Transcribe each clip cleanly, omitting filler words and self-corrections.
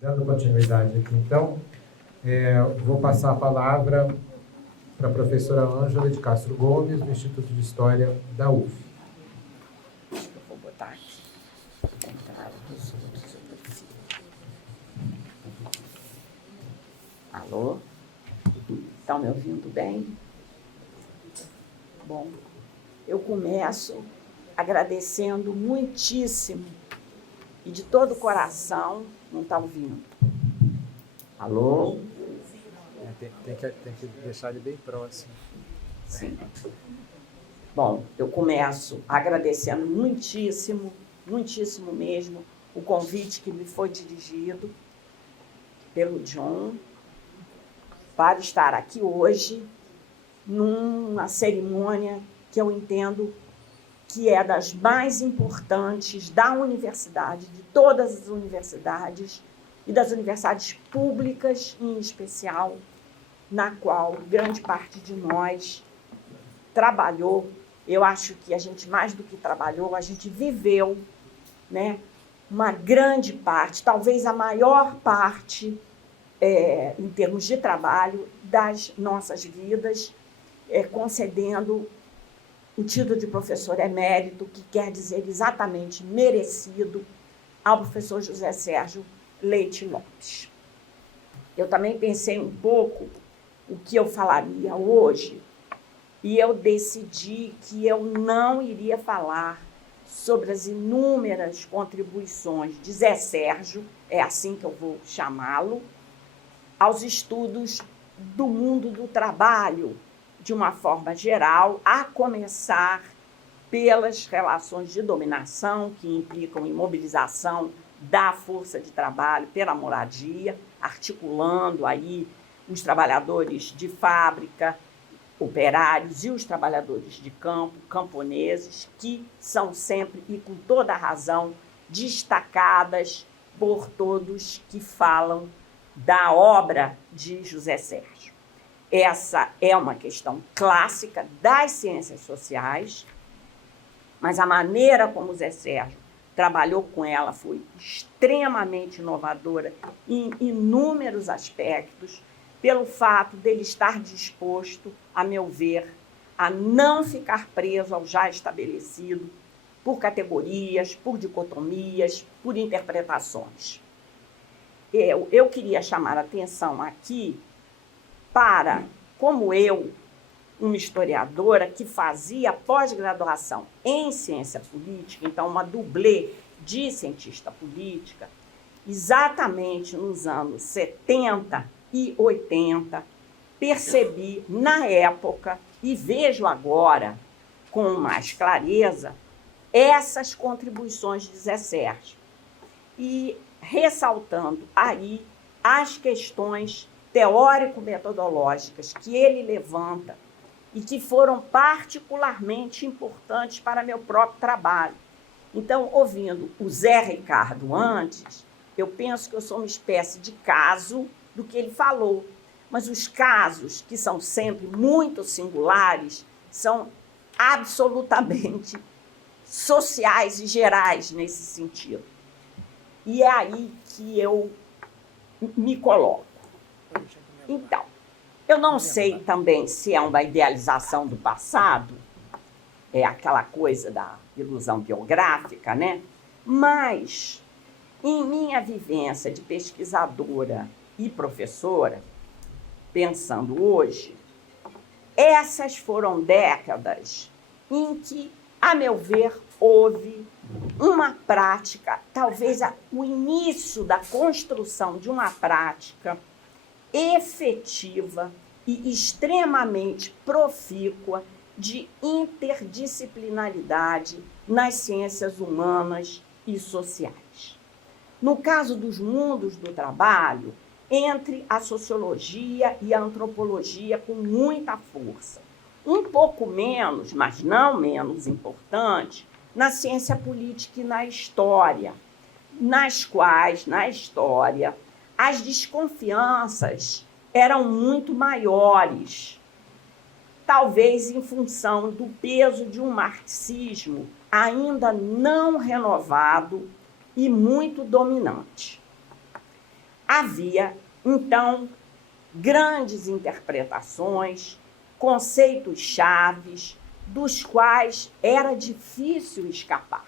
Dando continuidade aqui, então, vou passar a palavra para a professora Ângela de Castro Gomes, do Instituto de História da UF. Eu vou botar aqui. Alô? Estão me ouvindo bem? Bom, eu começo agradecendo muitíssimo e de todo o coração. Não está ouvindo? Alô? Tem que deixar ele bem próximo. Sim. Bom, eu começo agradecendo muitíssimo, muitíssimo mesmo, o convite que me foi dirigido pelo John para estar aqui hoje numa cerimônia que eu entendo que é das mais importantes da universidade, de todas as universidades e das universidades públicas em especial, na qual grande parte de nós trabalhou. Eu acho que a gente, mais do que trabalhou, a gente viveu, né, uma grande parte, talvez a maior parte, em termos de trabalho, das nossas vidas, concedendo o título de professor emérito, que quer dizer exatamente merecido, ao professor José Sérgio Leite Lopes. Eu também pensei um pouco o que eu falaria hoje, e eu decidi que eu não iria falar sobre as inúmeras contribuições de Zé Sérgio, é assim que eu vou chamá-lo, aos estudos do mundo do trabalho, de uma forma geral, a começar pelas relações de dominação, que implicam imobilização da força de trabalho pela moradia, articulando aí os trabalhadores de fábrica, operários e os trabalhadores de campo, camponeses, que são sempre, e com toda a razão, destacadas por todos que falam da obra de José Sérgio. Essa é uma questão clássica das ciências sociais, mas a maneira como José Sérgio trabalhou com ela foi extremamente inovadora em inúmeros aspectos, pelo fato dele estar disposto, a meu ver, a não ficar preso ao já estabelecido por categorias, por dicotomias, por interpretações. Eu queria chamar a atenção aqui para, como eu, uma historiadora que fazia pós-graduação em ciência política, então uma dublê de cientista política, exatamente nos anos 70 e 80, percebi na época, e vejo agora com mais clareza, essas contribuições de Zé Sérgio. E ressaltando aí as questões teórico-metodológicas que ele levanta e que foram particularmente importantes para meu próprio trabalho. Então, ouvindo o Zé Ricardo antes, eu penso que eu sou uma espécie de caso do que ele falou. Mas os casos, que são sempre muito singulares, são absolutamente sociais e gerais nesse sentido. E é aí que eu me coloco. Então, eu não sei também se é uma idealização do passado, é aquela coisa da ilusão biográfica, né? Mas, em minha vivência de pesquisadora e professora, pensando hoje, essas foram décadas em que, a meu ver, houve uma prática, talvez o início da construção de uma prática efetiva e extremamente profícua de interdisciplinaridade nas ciências humanas e sociais. No caso dos mundos do trabalho, entre a sociologia e a antropologia com muita força. Um pouco menos, mas não menos importante, na ciência política e na história, nas quais, na história, as desconfianças eram muito maiores, talvez em função do peso de um marxismo ainda não renovado e muito dominante. havia, então, grandes interpretações, conceitos chaves, dos quais era difícil escapar.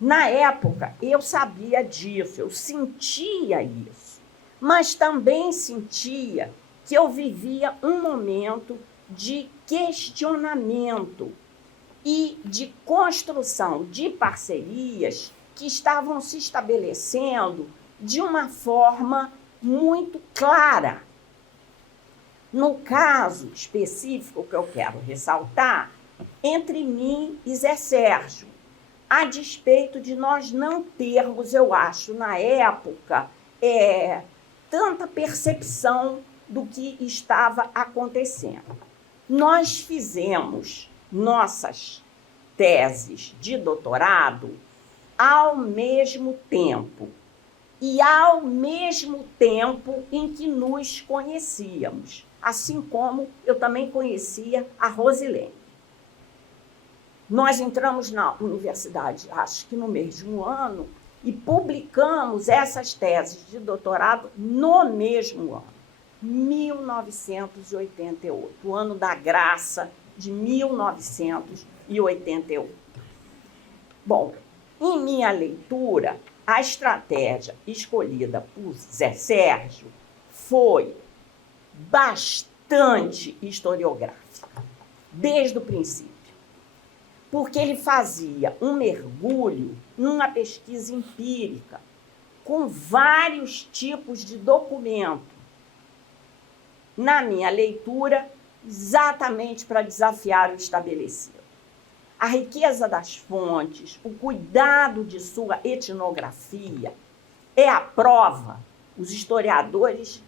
Na época, eu sabia disso, eu sentia isso, mas também sentia que eu vivia um momento de questionamento e de construção de parcerias que estavam se estabelecendo de uma forma muito clara. No caso específico que eu quero ressaltar, entre mim e Zé Sérgio, a despeito de nós não termos, eu acho, na época, tanta percepção do que estava acontecendo. Nós fizemos nossas teses de doutorado ao mesmo tempo e ao mesmo tempo em que nos conhecíamos, assim como eu também conhecia a Rosilene. Nós entramos na universidade, acho que no mesmo ano, e publicamos essas teses de doutorado no mesmo ano, 1988, o ano da graça de 1988. Bom, em minha leitura, a estratégia escolhida por Zé Sérgio foi bastante historiográfica, desde o princípio, porque ele fazia um mergulho numa pesquisa empírica, com vários tipos de documento. Na minha leitura, exatamente para desafiar o estabelecido. A riqueza das fontes, o cuidado de sua etnografia é a prova, os historiadores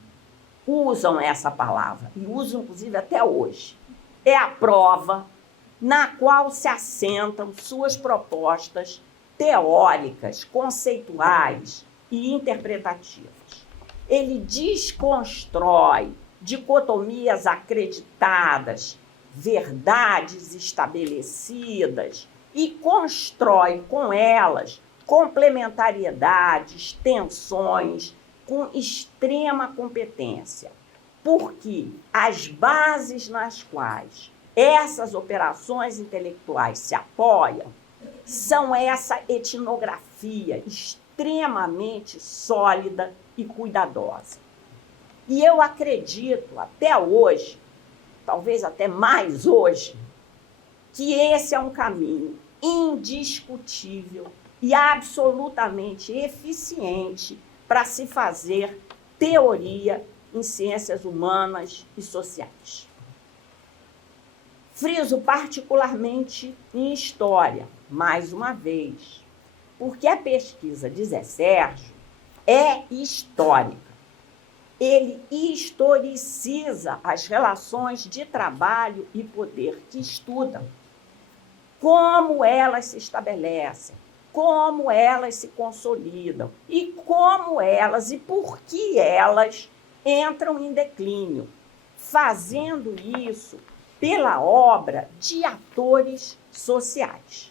usam essa palavra, e usam inclusive até hoje, é a prova na qual se assentam suas propostas teóricas, conceituais e interpretativas. Ele desconstrói dicotomias acreditadas, verdades estabelecidas e constrói com elas complementariedades, tensões, com extrema competência, porque as bases nas quais essas operações intelectuais se apoiam são essa etnografia extremamente sólida e cuidadosa. E eu acredito, até hoje, talvez até mais hoje, que esse é um caminho indiscutível e absolutamente eficiente para se fazer teoria em ciências humanas e sociais. Friso particularmente em história, mais uma vez, porque a pesquisa de Zé Sérgio é histórica. Ele historiciza as relações de trabalho e poder que estudam, como elas se estabelecem, como elas se consolidam e como elas e por que elas entram em declínio, fazendo isso pela obra de atores sociais.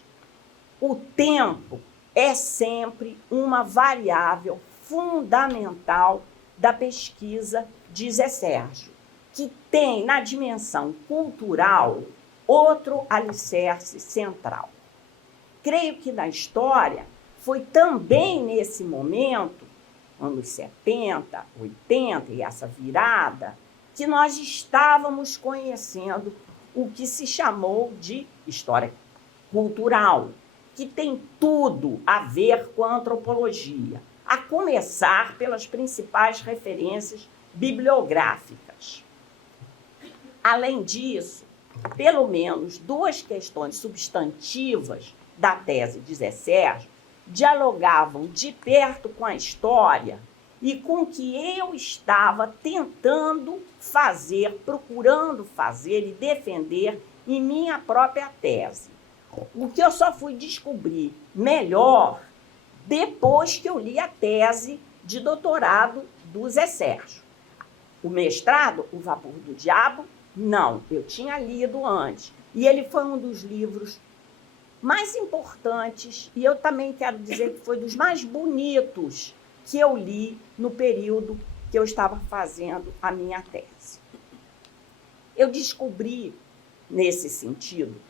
O tempo é sempre uma variável fundamental da pesquisa de Zé Sérgio, que tem na dimensão cultural outro alicerce central. Creio que na história foi também nesse momento, anos 70, 80 e essa virada, que nós estávamos conhecendo o que se chamou de história cultural, que tem tudo a ver com a antropologia, a começar pelas principais referências bibliográficas. Além disso, pelo menos duas questões substantivas da tese de Zé Sérgio dialogavam de perto com a história e com o que eu estava tentando fazer, procurando fazer e defender em minha própria tese. O que eu só fui descobrir melhor depois que eu li a tese de doutorado do Zé Sérgio. O mestrado, O Vapor do Diabo, não, eu tinha lido antes. E ele foi um dos livros mais importantes, e eu também quero dizer que foi dos mais bonitos que eu li no período que eu estava fazendo a minha tese. Eu descobri, nesse sentido,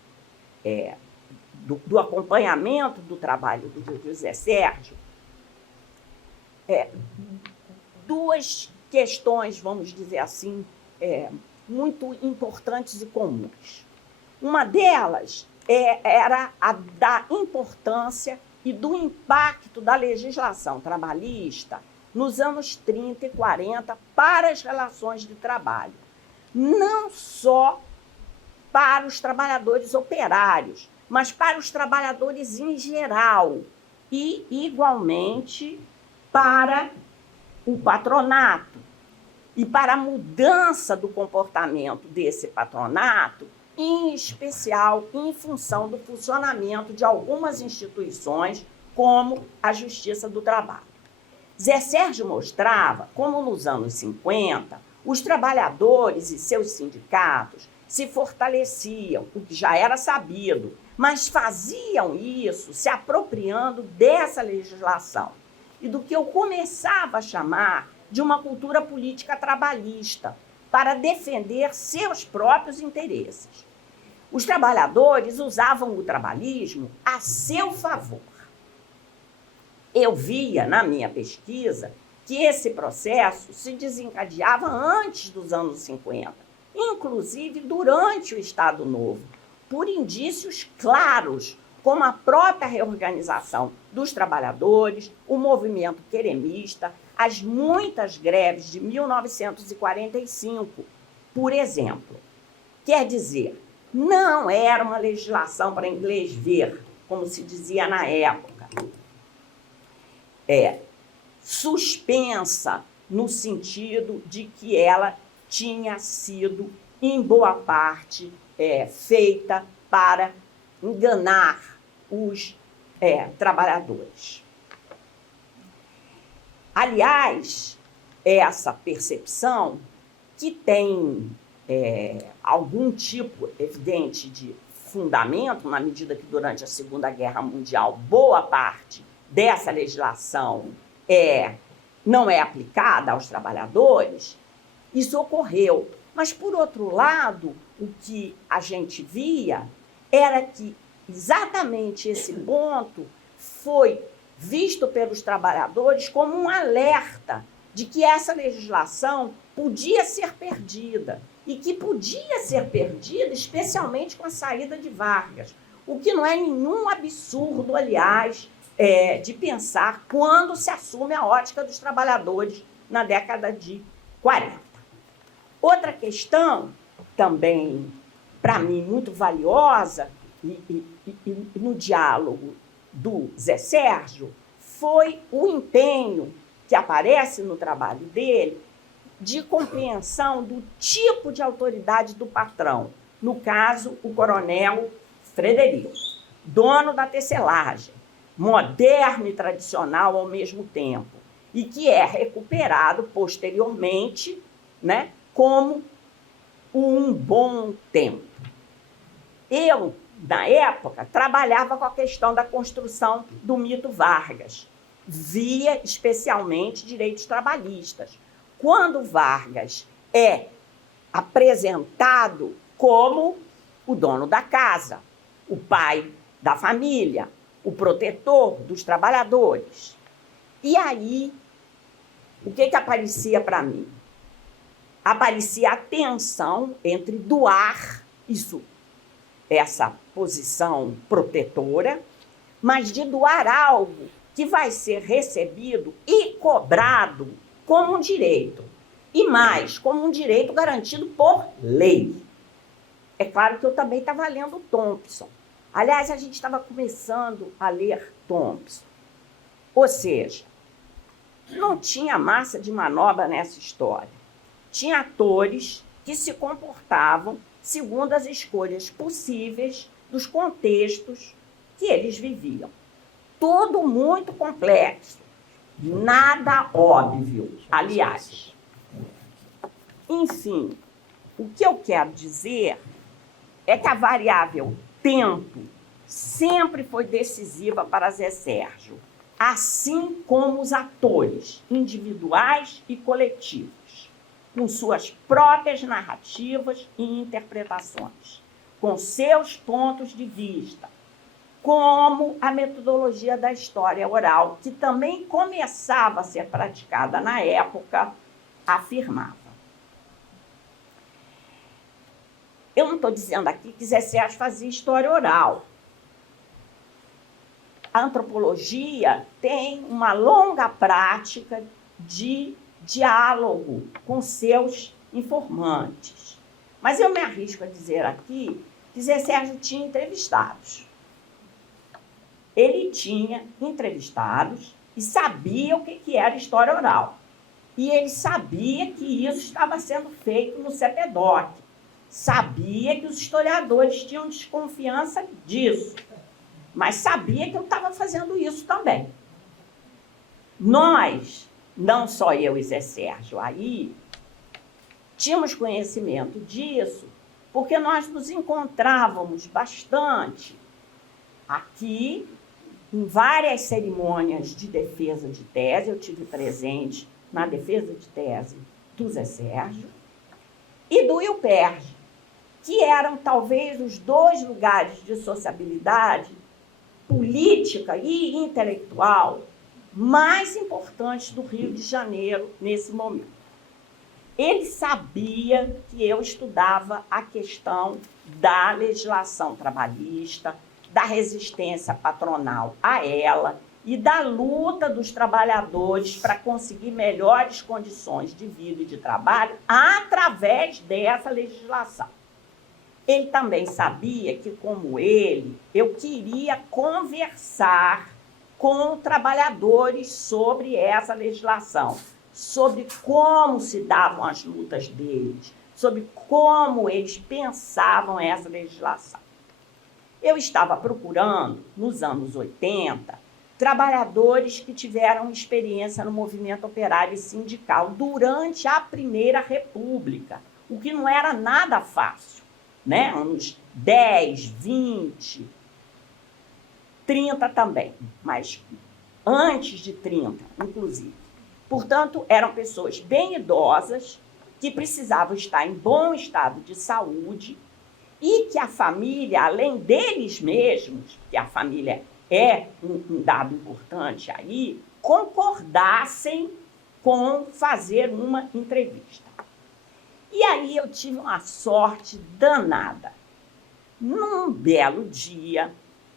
do acompanhamento do trabalho do José Sérgio, duas questões, vamos dizer assim, muito importantes e comuns. Uma delas era a da importância e do impacto da legislação trabalhista nos anos 30 e 40 para as relações de trabalho, não só para os trabalhadores operários, mas para os trabalhadores em geral e, igualmente, para o patronato e para a mudança do comportamento desse patronato, em especial em função do funcionamento de algumas instituições, como a Justiça do Trabalho. Zé Sérgio mostrava como, nos anos 50, os trabalhadores e seus sindicatos se fortaleciam, o que já era sabido, mas faziam isso se apropriando dessa legislação e do que eu começava a chamar de uma cultura política trabalhista, para defender seus próprios interesses. Os trabalhadores usavam o trabalhismo a seu favor. Eu via, na minha pesquisa, que esse processo se desencadeava antes dos anos 50, inclusive durante o Estado Novo, por indícios claros, como a própria reorganização dos trabalhadores, o movimento queremista, as muitas greves de 1945, por exemplo. Quer dizer, não era uma legislação para inglês ver, como se dizia na época. Suspensa no sentido de que ela tinha sido, em boa parte, feita para enganar os trabalhadores. Aliás, essa percepção, que tem algum tipo evidente de fundamento, na medida que durante a Segunda Guerra Mundial boa parte dessa legislação não é aplicada aos trabalhadores, isso ocorreu. Mas, por outro lado, o que a gente via era que exatamente esse ponto foi visto pelos trabalhadores como um alerta de que essa legislação podia ser perdida, e que podia ser perdida especialmente com a saída de Vargas, o que não é nenhum absurdo, aliás, de pensar quando se assume a ótica dos trabalhadores na década de 40. Outra questão, também, para mim, muito valiosa, e no diálogo do Zé Sérgio, foi o empenho que aparece no trabalho dele de compreensão do tipo de autoridade do patrão, no caso, o coronel Frederico, dono da tecelagem, moderno e tradicional ao mesmo tempo, e que é recuperado posteriormente, né, como um bom tempo. Eu, na época, trabalhava com a questão da construção do mito Vargas, via especialmente direitos trabalhistas, quando Vargas é apresentado como o dono da casa, o pai da família, o protetor dos trabalhadores. E aí, o que aparecia para mim? Aparecia a tensão entre doar essa posição protetora, mas de doar algo que vai ser recebido e cobrado como um direito, e mais, como um direito garantido por lei. É claro que eu também estava lendo Thompson. Aliás, a gente estava começando a ler Thompson. Ou seja, não tinha massa de manobra nessa história. Tinha atores que se comportavam segundo as escolhas possíveis dos contextos que eles viviam. Tudo muito complexo, nada óbvio, aliás. Enfim, o que eu quero dizer é que a variável tempo sempre foi decisiva para Zé Sérgio, assim como os atores, individuais e coletivos, com suas próprias narrativas e interpretações, com seus pontos de vista, como a metodologia da história oral, que também começava a ser praticada na época, afirmava. Eu não estou dizendo aqui que Zé Sérgio fazia história oral. A antropologia tem uma longa prática de diálogo com seus informantes. Mas eu me arrisco a dizer aqui que Zé Sérgio tinha entrevistados. Ele tinha entrevistados e sabia o que era história oral. E ele sabia que isso estava sendo feito no CEPEDOC. Sabia que os historiadores tinham desconfiança disso, mas sabia que eu estava fazendo isso também. Nós, não só eu e Zé Sérgio, aí, tínhamos conhecimento disso, porque nós nos encontrávamos bastante aqui, em várias cerimônias de defesa de tese. Eu tive presente na defesa de tese do Zé Sérgio e do IUPERJ, que eram talvez os dois lugares de sociabilidade política e intelectual mais importantes do Rio de Janeiro nesse momento. Ele sabia que eu estudava a questão da legislação trabalhista, da resistência patronal a ela e da luta dos trabalhadores para conseguir melhores condições de vida e de trabalho através dessa legislação. Ele também sabia que, como ele, eu queria conversar com trabalhadores sobre essa legislação, sobre como se davam as lutas deles, sobre como eles pensavam essa legislação. Eu estava procurando, nos anos 80, trabalhadores que tiveram experiência no movimento operário e sindical durante a Primeira República, o que não era nada fácil, né? Anos 10, 20, 30 também, mas antes de 30, inclusive. Portanto, eram pessoas bem idosas, que precisavam estar em bom estado de saúde e que a família, além deles mesmos, que a família é um dado importante aí, concordassem com fazer uma entrevista. E aí eu tive uma sorte danada. Num belo dia,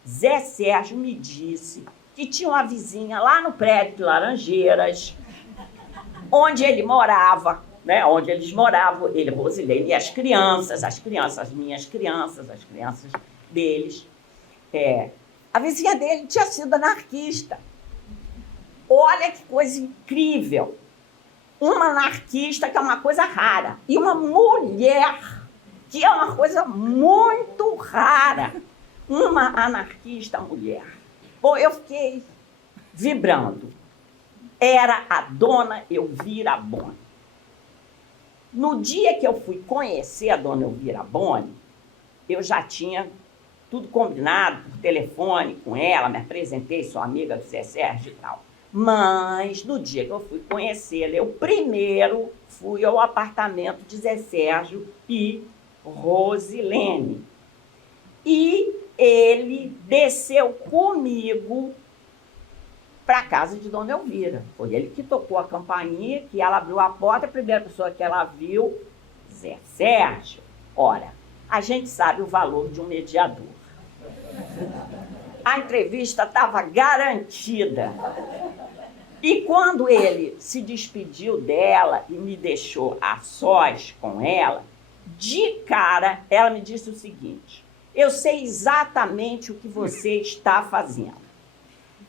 Zé Sérgio me disse que tinha uma vizinha lá no prédio de Laranjeiras, onde ele morava, né? Onde eles moravam, ele, Rosilene e as crianças, minhas crianças, as crianças deles. A vizinha dele tinha sido anarquista. Olha que coisa incrível. Uma anarquista, que é uma coisa rara, e uma mulher, que é uma coisa muito rara. Uma anarquista mulher. Bom, eu fiquei vibrando. Era a dona Elvira Boni. No dia que eu fui conhecer a dona Elvira Boni, eu já tinha tudo combinado por telefone com ela, me apresentei, sou amiga do Zé Sérgio e tal. Mas no dia que eu fui conhecê-la, eu primeiro fui ao apartamento de Zé Sérgio e Rosilene. E ele desceu comigo para a casa de dona Elvira. Foi ele que tocou a campainha, que ela abriu a porta, a primeira pessoa que ela viu, Zé Sérgio. Ora, a gente sabe o valor de um mediador. A entrevista estava garantida. E quando ele se despediu dela e me deixou a sós com ela, de cara, ela me disse o seguinte: eu sei exatamente o que você está fazendo.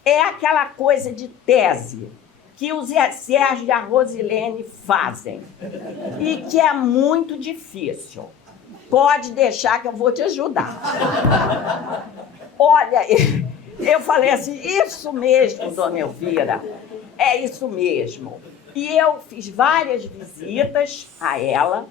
É aquela coisa de tese que o Zé Sérgio e a Rosilene fazem e que é muito difícil. Pode deixar que eu vou te ajudar. Olha, eu falei assim, isso mesmo, dona Elvira, é isso mesmo. E eu fiz várias visitas a ela,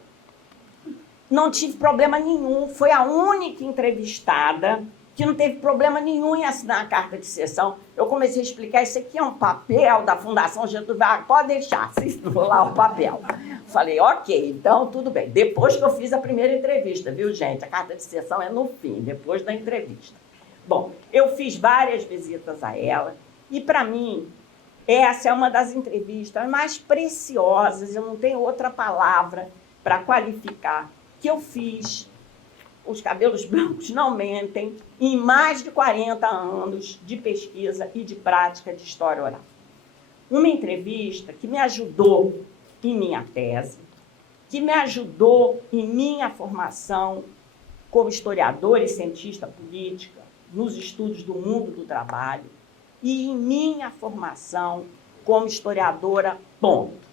não tive problema nenhum, foi a única entrevistada que não teve problema nenhum em assinar a carta de cessão. Eu comecei a explicar, isso aqui é um papel da Fundação Getúlio Vargas, pode deixar, assinou lá o papel. Falei, ok, então tudo bem. Depois que eu fiz a primeira entrevista, viu, gente? A carta de cessão é no fim, depois da entrevista. Bom, eu fiz várias visitas a ela e, para mim, essa é uma das entrevistas mais preciosas, eu não tenho outra palavra para qualificar, que eu fiz. Os cabelos brancos não mentem, em mais de 40 anos de pesquisa e de prática de história oral. Uma entrevista que me ajudou em minha tese, que me ajudou em minha formação como historiadora e cientista política, nos estudos do mundo do trabalho, e em minha formação como historiadora, ponto.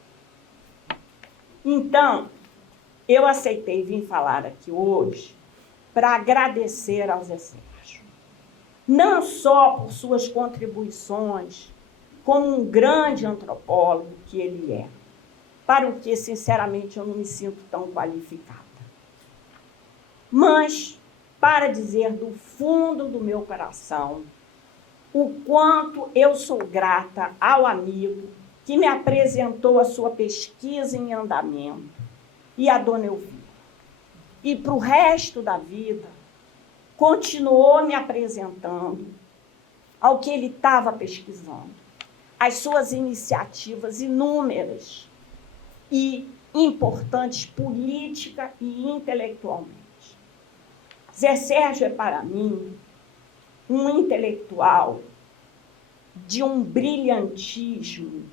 Então, eu aceitei vir falar aqui hoje para agradecer ao Zé Sérgio, não só por suas contribuições, como um grande antropólogo que ele é, para o que, sinceramente, eu não me sinto tão qualificada, mas para dizer do fundo do meu coração o quanto eu sou grata ao amigo que me apresentou a sua pesquisa em andamento e a dona Elvira. E para o resto da vida, continuou me apresentando ao que ele estava pesquisando, as suas iniciativas inúmeras e importantes política e intelectualmente. Zé Sérgio é, para mim, um intelectual de um brilhantismo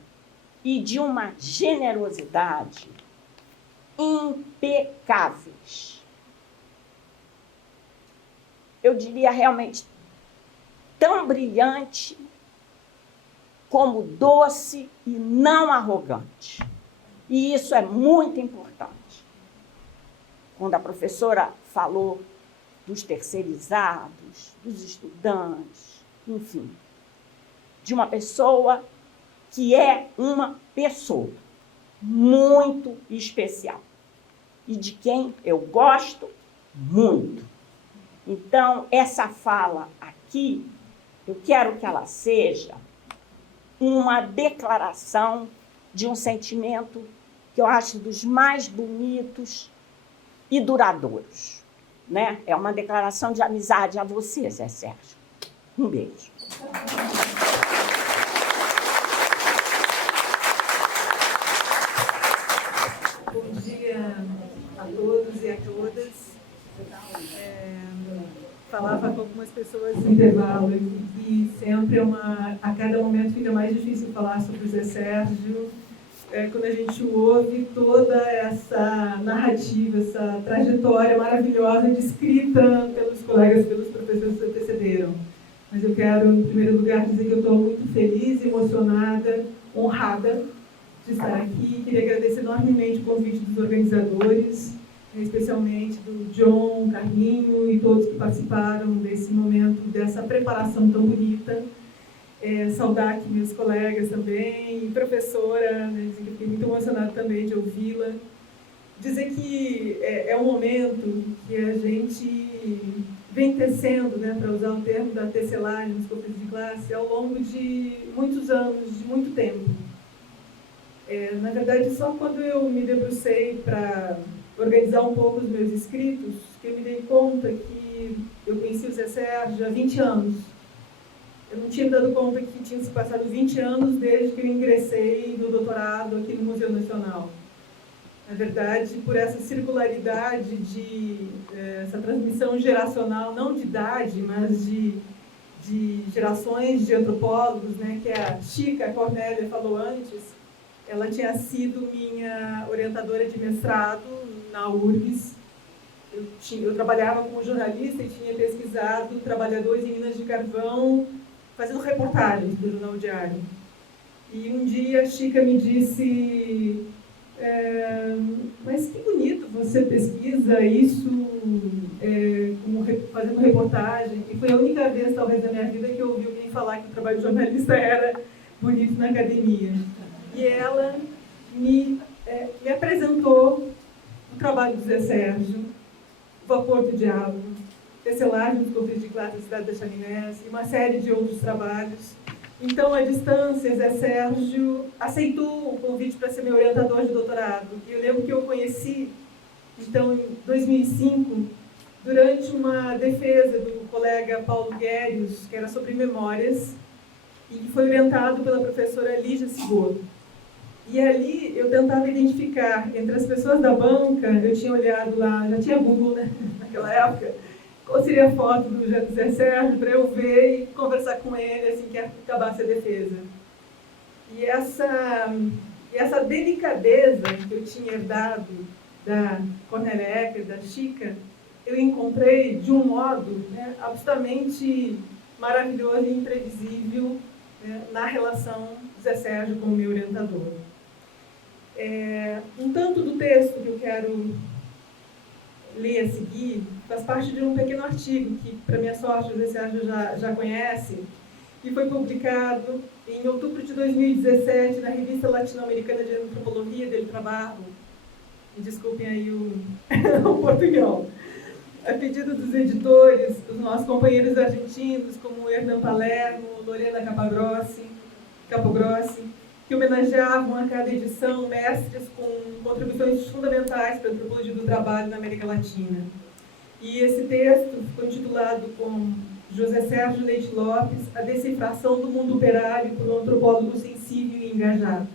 e de uma generosidade impecáveis. Eu diria realmente tão brilhante como doce e não arrogante. E isso é muito importante. Quando a professora falou dos terceirizados, dos estudantes, enfim, de uma pessoa que é uma pessoa muito especial e de quem eu gosto muito. Então, essa fala aqui, eu quero que ela seja uma declaração de um sentimento que eu acho dos mais bonitos e duradouros, né? É uma declaração de amizade a você, Zé Sérgio. Um beijo. Bom dia a todos e a todas. Falava com algumas pessoas no intervalo que sempre a cada momento fica mais difícil falar sobre o Zé Sérgio, quando a gente ouve toda essa narrativa, essa trajetória maravilhosa descrita pelos colegas, pelos professores que antecederam. Mas eu quero, em primeiro lugar, dizer que eu estou muito feliz, emocionada, honrada de estar aqui. Queria agradecer enormemente o convite dos organizadores, especialmente do John, Carlinho e todos que participaram desse momento, dessa preparação tão bonita. Saudar aqui meus colegas também, e professora, né, fiquei muito emocionada também de ouvi-la. Dizer que é um momento que a gente vem tecendo, né, para usar o termo da tecelagem nos conflitos de classe, ao longo de muitos anos, de muito tempo. Na verdade, só quando eu me debrucei para organizar um pouco os meus escritos, que eu me dei conta que eu conheci o Zé Sérgio há 20 anos. Eu não tinha dado conta que tinha se passado 20 anos desde que eu ingressei no doutorado aqui no Museu Nacional. Na verdade, por essa circularidade essa transmissão geracional, não de idade, mas de gerações de antropólogos, né, que a Chica Cornélia falou antes, ela tinha sido minha orientadora de mestrado na URGS. Eu trabalhava como jornalista e tinha pesquisado trabalhadores em minas de carvão, fazendo reportagens do Jornal Diário. E um dia a Chica me disse, mas que bonito, você pesquisa isso fazendo reportagem. E foi a única vez, talvez, da minha vida que eu ouvi alguém falar que o trabalho de jornalista era bonito na academia. E ela me apresentou o trabalho do Zé Sérgio, o Vapor do Diabo, Tecelagem dos conflitos de classe da cidade da Chaminés e uma série de outros trabalhos. Então, à distância, Zé Sérgio aceitou o convite para ser meu orientador de doutorado. E eu lembro que eu conheci, então, em 2005, durante uma defesa do colega Paulo Guérios, que era sobre memórias, e que foi orientado pela professora Lígia Sigor. E ali eu tentava identificar entre as pessoas da banca, eu tinha olhado lá, já tinha Google, né, naquela época, qual seria a foto do Zé Sérgio para eu ver e conversar com ele assim que acabasse a defesa. E essa delicadeza que eu tinha herdado da Cornélia Ecker, da Chica, eu encontrei de um modo, né, absolutamente maravilhoso e imprevisível, né, na relação Zé Sérgio com o meu orientador. Um tanto do texto que eu quero ler a seguir faz parte de um pequeno artigo que, para minha sorte, o Zé Sérgio já conhece, que foi publicado em outubro de 2017 na Revista Latino-Americana de Antropologia del Trabalho. Me desculpem aí o portunhol. A pedido dos editores, os nossos companheiros argentinos, como Hernan Palermo, Lorena Capogrossi, que homenageavam a cada edição mestres com contribuições fundamentais para a antropologia do trabalho na América Latina. E esse texto ficou intitulado com José Sérgio Leite Lopes, A Decifração do Mundo Operário por um Antropólogo Sensível e Engajado.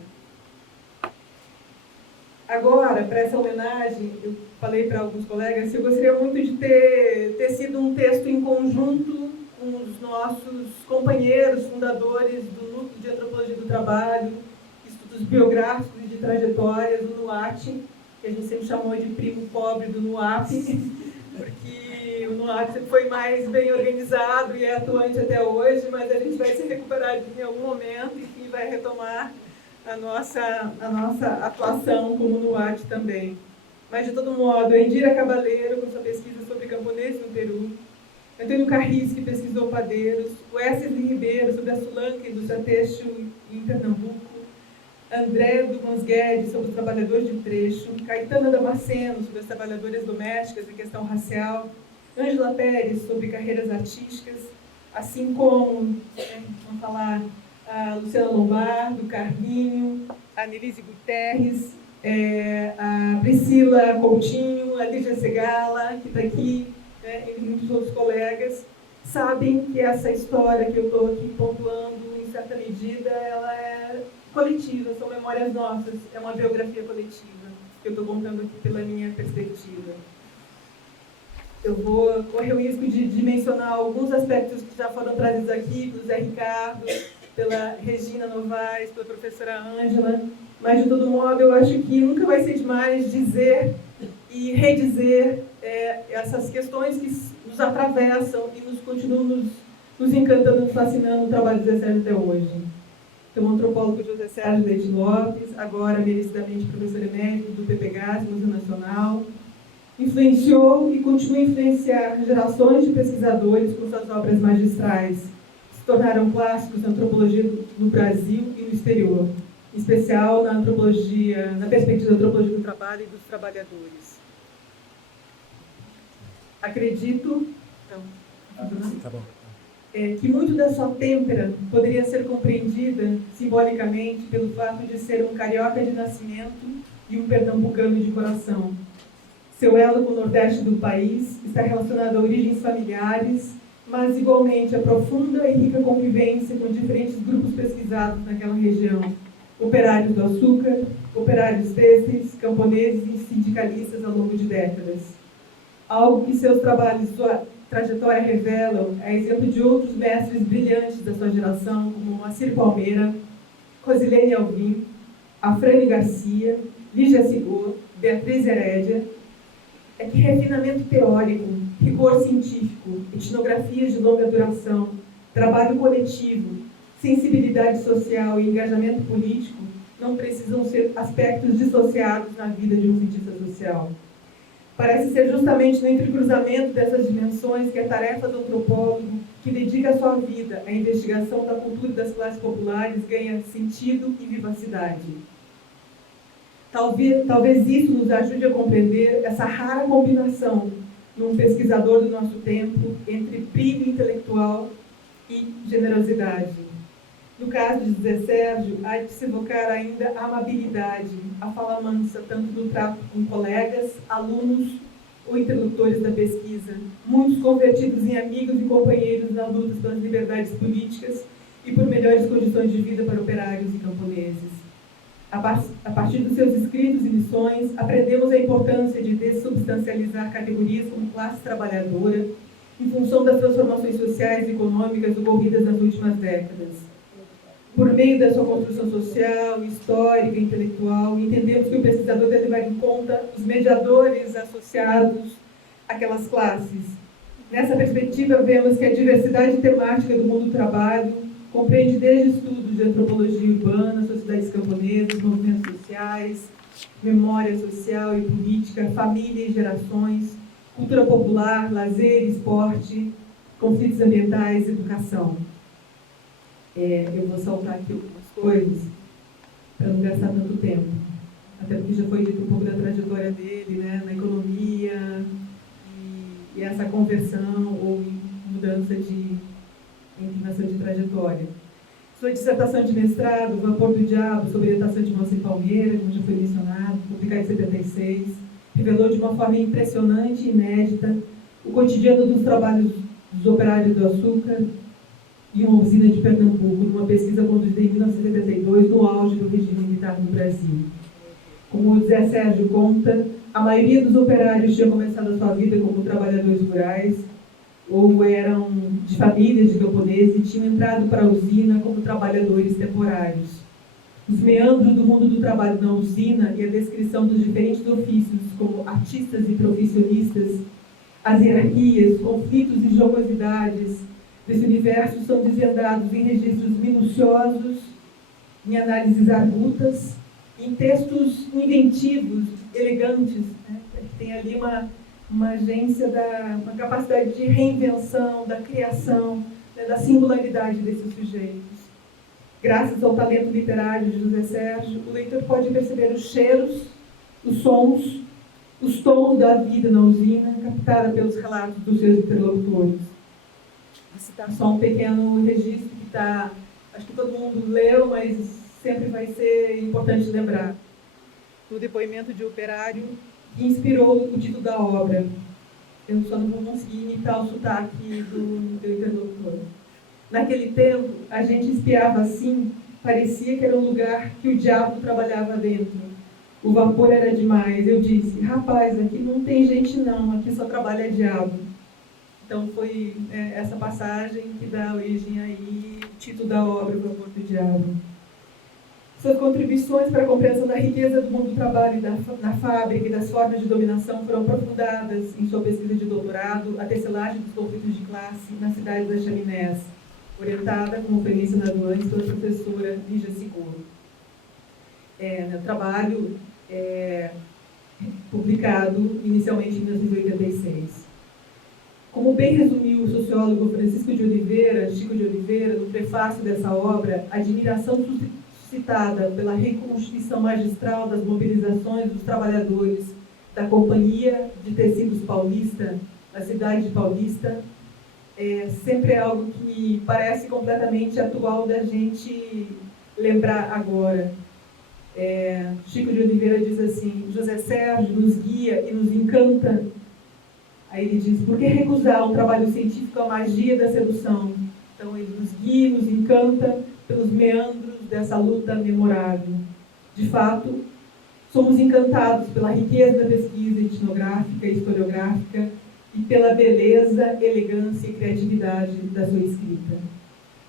Agora, para essa homenagem, eu falei para alguns colegas que eu gostaria muito de ter sido um texto em conjunto com os nossos companheiros fundadores do Núcleo de Antropologia do Trabalho, Estudos Biográficos e de Trajetórias, do NUAT, que a gente sempre chamou de primo pobre do NUAP, porque o NUAP sempre foi mais bem organizado e é atuante até hoje, mas a gente vai se recuperar em algum momento e vai retomar a nossa atuação como NUAT também. Mas, de todo modo, a Indira Cabaleiro, com sua pesquisa sobre camponeses no Peru, Antônio Carris, que pesquisou padeiros, o Wesley Ribeiro, sobre a Sulanca, indústria têxtil em Pernambuco, André Dumans Guedes, sobre os trabalhadores de trecho, Caetana Damasceno, sobre as trabalhadoras domésticas e questão racial, Ângela Pérez, sobre carreiras artísticas, assim como, vamos falar, a Luciana Lombardo, Carlinho, a Nelise Guterres, a Priscila Coutinho, a Lígia Segala, que está aqui, né, e muitos outros colegas, sabem que essa história que eu estou aqui pontuando, em certa medida, ela é coletiva, são memórias nossas, é uma biografia coletiva, que eu estou contando aqui pela minha perspectiva. Eu vou correr o risco de mencionar alguns aspectos que já foram trazidos aqui, do Zé Ricardo, pela Regina Novaes, pela professora Ângela, mas, de todo modo, eu acho que nunca vai ser demais dizer e redizer essas questões que nos atravessam e continuam nos encantando, nos fascinando o trabalho do Zé Sérgio até hoje. Então, o antropólogo José Sérgio Leite Lopes, agora merecidamente professor emérito do PPGAS, Museu Nacional, influenciou e continua a influenciar gerações de pesquisadores com suas obras magistrais, que se tornaram clássicos da antropologia no Brasil e no exterior, em especial na antropologia, na perspectiva da antropologia do trabalho e dos trabalhadores. Acredito que muito da sua têmpera poderia ser compreendida simbolicamente pelo fato de ser um carioca de nascimento e um pernambucano de coração. Seu elo com o Nordeste do país está relacionado a origens familiares, mas igualmente a profunda e rica convivência com diferentes grupos pesquisados naquela região: operários do açúcar, operários têxteis, camponeses e sindicalistas ao longo de décadas. Algo que seus trabalhos e sua trajetória revelam é exemplo de outros mestres brilhantes da sua geração, como Moacir Palmeira, Rosilene Alvim, Afrânio Garcia, Lígia Sigor, Beatriz Herédia, é que refinamento teórico, rigor científico, etnografias de longa duração, trabalho coletivo, sensibilidade social e engajamento político não precisam ser aspectos dissociados na vida de um cientista social. Parece ser justamente no entrecruzamento dessas dimensões que a tarefa do antropólogo, que dedica a sua vida à investigação da cultura das classes populares, ganha sentido e vivacidade. Talvez isso nos ajude a compreender essa rara combinação e um pesquisador do nosso tempo entre brilho intelectual e generosidade. No caso de José Sérgio, há de se evocar ainda a amabilidade, a fala mansa, tanto do trato com colegas, alunos ou interlocutores da pesquisa, muitos convertidos em amigos e companheiros na luta pelas liberdades políticas e por melhores condições de vida para operários e camponeses. A partir dos seus escritos e lições, aprendemos a importância de dessubstancializar categorias como classe trabalhadora, em função das transformações sociais e econômicas ocorridas nas últimas décadas. Por meio da sua construção social, histórica e intelectual, entendemos que o pesquisador deve levar em conta os mediadores associados àquelas classes. Nessa perspectiva, vemos que a diversidade temática do mundo do trabalho compreende desde estudos de antropologia urbana, sociedades camponesas, movimentos sociais, memória social e política, família e gerações, cultura popular, lazer, esporte, conflitos ambientais e educação. Eu vou saltar aqui algumas coisas para não gastar tanto tempo, até porque já foi dito um pouco da trajetória dele, né, na economia e essa conversão ou mudança de inclinação de trajetória. Sua dissertação de mestrado, Vapor do Diabo, sobre orientação de Moça em Palmeira, como já foi mencionado, publicada em 76, revelou de uma forma impressionante e inédita o cotidiano dos trabalhos dos operários do açúcar e uma usina de Pernambuco, numa pesquisa conduzida em 1972, no auge do regime militar no Brasil. Como o José Sérgio conta, a maioria dos operários tinha começado a sua vida como trabalhadores rurais, ou eram de famílias de camponeses e tinham entrado para a usina como trabalhadores temporários. Os meandros do mundo do trabalho na usina e a descrição dos diferentes ofícios, como artistas e profissionistas, as hierarquias, conflitos e jocosidades desse universo são desvendados em registros minuciosos, em análises argutas, em textos inventivos, elegantes, né? Tem ali uma agência, uma capacidade de reinvenção, da criação, né, da singularidade desses sujeitos. Graças ao talento literário de José Sérgio, o leitor pode perceber os cheiros, os sons, os tons da vida na usina, captada pelos relatos dos seus interlocutores. Vou citar só um pequeno registro que está, acho que todo mundo leu, mas sempre vai ser importante lembrar. No depoimento de operário, que inspirou o título da obra. Eu só não vou conseguir imitar o sotaque do interlocutor. Naquele tempo, a gente espiava assim, parecia que era um lugar que o diabo trabalhava dentro. O vapor era demais. Eu disse, rapaz, aqui não tem gente não, aqui só trabalha diabo. Então foi essa passagem que dá origem aí, o título da obra, O Vapor do Diabo. Suas contribuições para a compreensão da riqueza do mundo do trabalho na fábrica e das formas de dominação foram aprofundadas em sua pesquisa de doutorado, A Tecelagem dos Conflitos de Classe na Cidade das Chaminés, orientada, como foi mencionado antes, pela professora Lígia Seguro. O trabalho publicado inicialmente em 1986. Como bem resumiu o sociólogo Francisco de Oliveira, Chico de Oliveira, no prefácio dessa obra, a admiração suscitada pela reconstituição magistral das mobilizações dos trabalhadores da Companhia de Tecidos Paulista, na cidade de Paulista, sempre é algo que parece completamente atual da gente lembrar agora. Chico de Oliveira diz assim, José Sérgio nos guia e nos encanta. Aí ele diz, por que recusar um trabalho científico à magia da sedução? Então ele nos guia e nos encanta pelos meandros dessa luta memorável. De fato, somos encantados pela riqueza da pesquisa etnográfica e historiográfica e pela beleza, elegância e criatividade da sua escrita.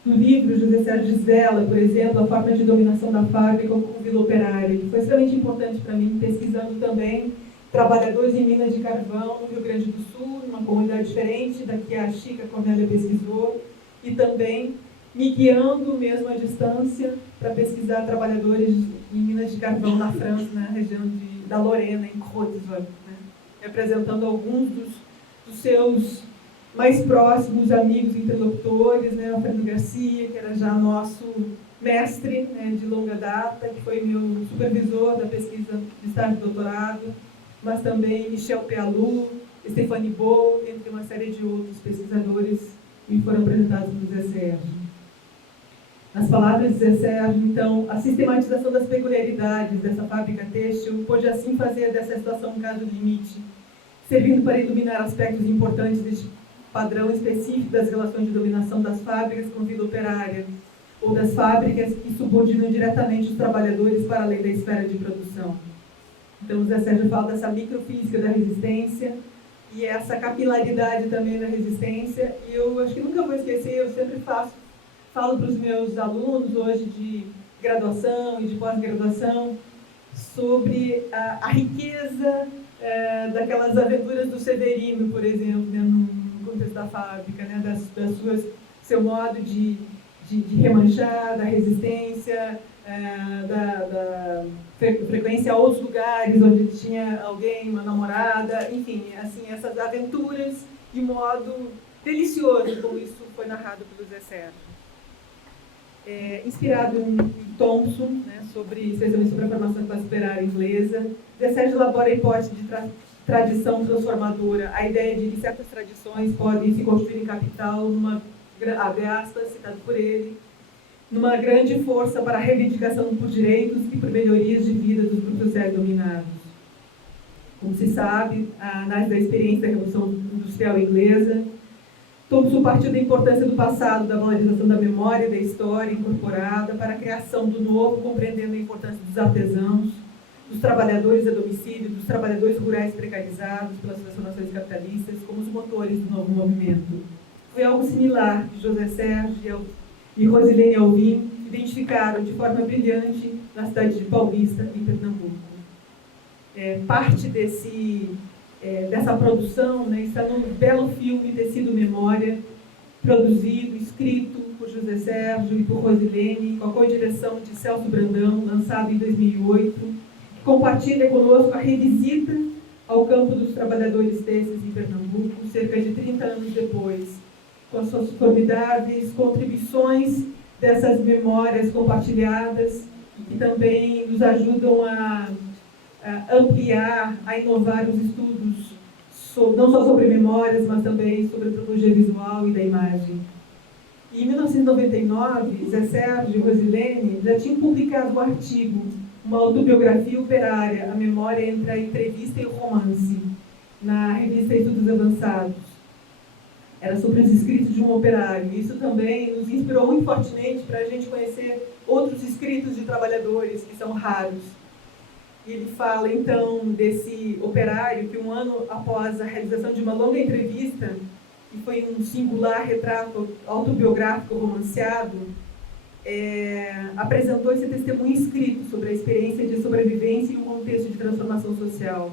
No livro, José Sérgio desvela, por exemplo, a forma de dominação da fábrica como vila operária, que foi extremamente importante para mim, pesquisando também trabalhadores em minas de carvão no Rio Grande do Sul, numa comunidade diferente da que a Chica Cornélia pesquisou, e também me guiando mesmo à distância para pesquisar trabalhadores em minas de carvão na França, na região da Lorena, em Côte-d'Ivoire, né? Representando alguns dos seus mais próximos amigos interlocutores, né? O Fernando Garcia, que era já nosso mestre, né, de longa data, que foi meu supervisor da pesquisa de estágio de doutorado, mas também Michel Pealou, Stephanie Bow, entre uma série de outros pesquisadores que me foram apresentados pelo Zé Sérgio. Nas palavras de Zé Sérgio, então, a sistematização das peculiaridades dessa fábrica têxtil pôde assim fazer dessa situação um caso limite, servindo para iluminar aspectos importantes deste padrão específico das relações de dominação das fábricas com vida operária, ou das fábricas que subordinam diretamente os trabalhadores para além da esfera de produção. Então, o Zé Sérgio fala dessa microfísica da resistência e essa capilaridade também da resistência, e eu acho que nunca vou esquecer, eu sempre falo para os meus alunos hoje de graduação e de pós-graduação sobre a riqueza daquelas aventuras do Severino, por exemplo, né, no contexto da fábrica, né, das suas, seu modo de remanchar, da resistência, da frequência a outros lugares onde tinha alguém, uma namorada, enfim, assim, essas aventuras de modo delicioso, como isso foi narrado pelo Zé Sérgio. Inspirado em Thompson, né, especialmente sobre a formação classe operária inglesa, Zé Sérgio elabora a hipótese de tradição transformadora, a ideia de que certas tradições podem se constituir em capital, abre aspas, citado por ele, numa grande força para a reivindicação por direitos e por melhorias de vida dos grupos sociais dominados. Como se sabe, a análise da experiência da Revolução Industrial Inglesa, Thompson partiu da importância do passado, da valorização da memória e da história incorporada para a criação do novo, compreendendo a importância dos artesãos, dos trabalhadores a domicílio, dos trabalhadores rurais precarizados pelas transformações capitalistas como os motores do novo movimento. Foi algo similar que José Sérgio e Rosilene Alvim identificaram de forma brilhante na cidade de Paulista, em Pernambuco. Parte dessa produção, né, está no belo filme Tecido Memória, produzido, escrito por José Sérgio e por Rosilene, com a co-direção de Celso Brandão, lançado em 2008, que compartilha conosco a revisita ao campo dos trabalhadores têxteis em Pernambuco, cerca de 30 anos depois, com as suas formidáveis contribuições dessas memórias compartilhadas, que também nos ajudam a ampliar, a inovar os estudos, não só sobre memórias, mas também sobre a antropologia visual e da imagem. E em 1999, Zé Sérgio e Rosilene já tinham publicado um artigo, uma autobiografia operária, a memória entre a entrevista e o romance, na revista Estudos Avançados. Era sobre os escritos de um operário. Isso também nos inspirou muito fortemente para a gente conhecer outros escritos de trabalhadores, que são raros. E ele fala, então, desse operário que, um ano após a realização de uma longa entrevista, que foi um singular retrato autobiográfico romanceado, apresentou esse testemunho escrito sobre a experiência de sobrevivência em um contexto de transformação social.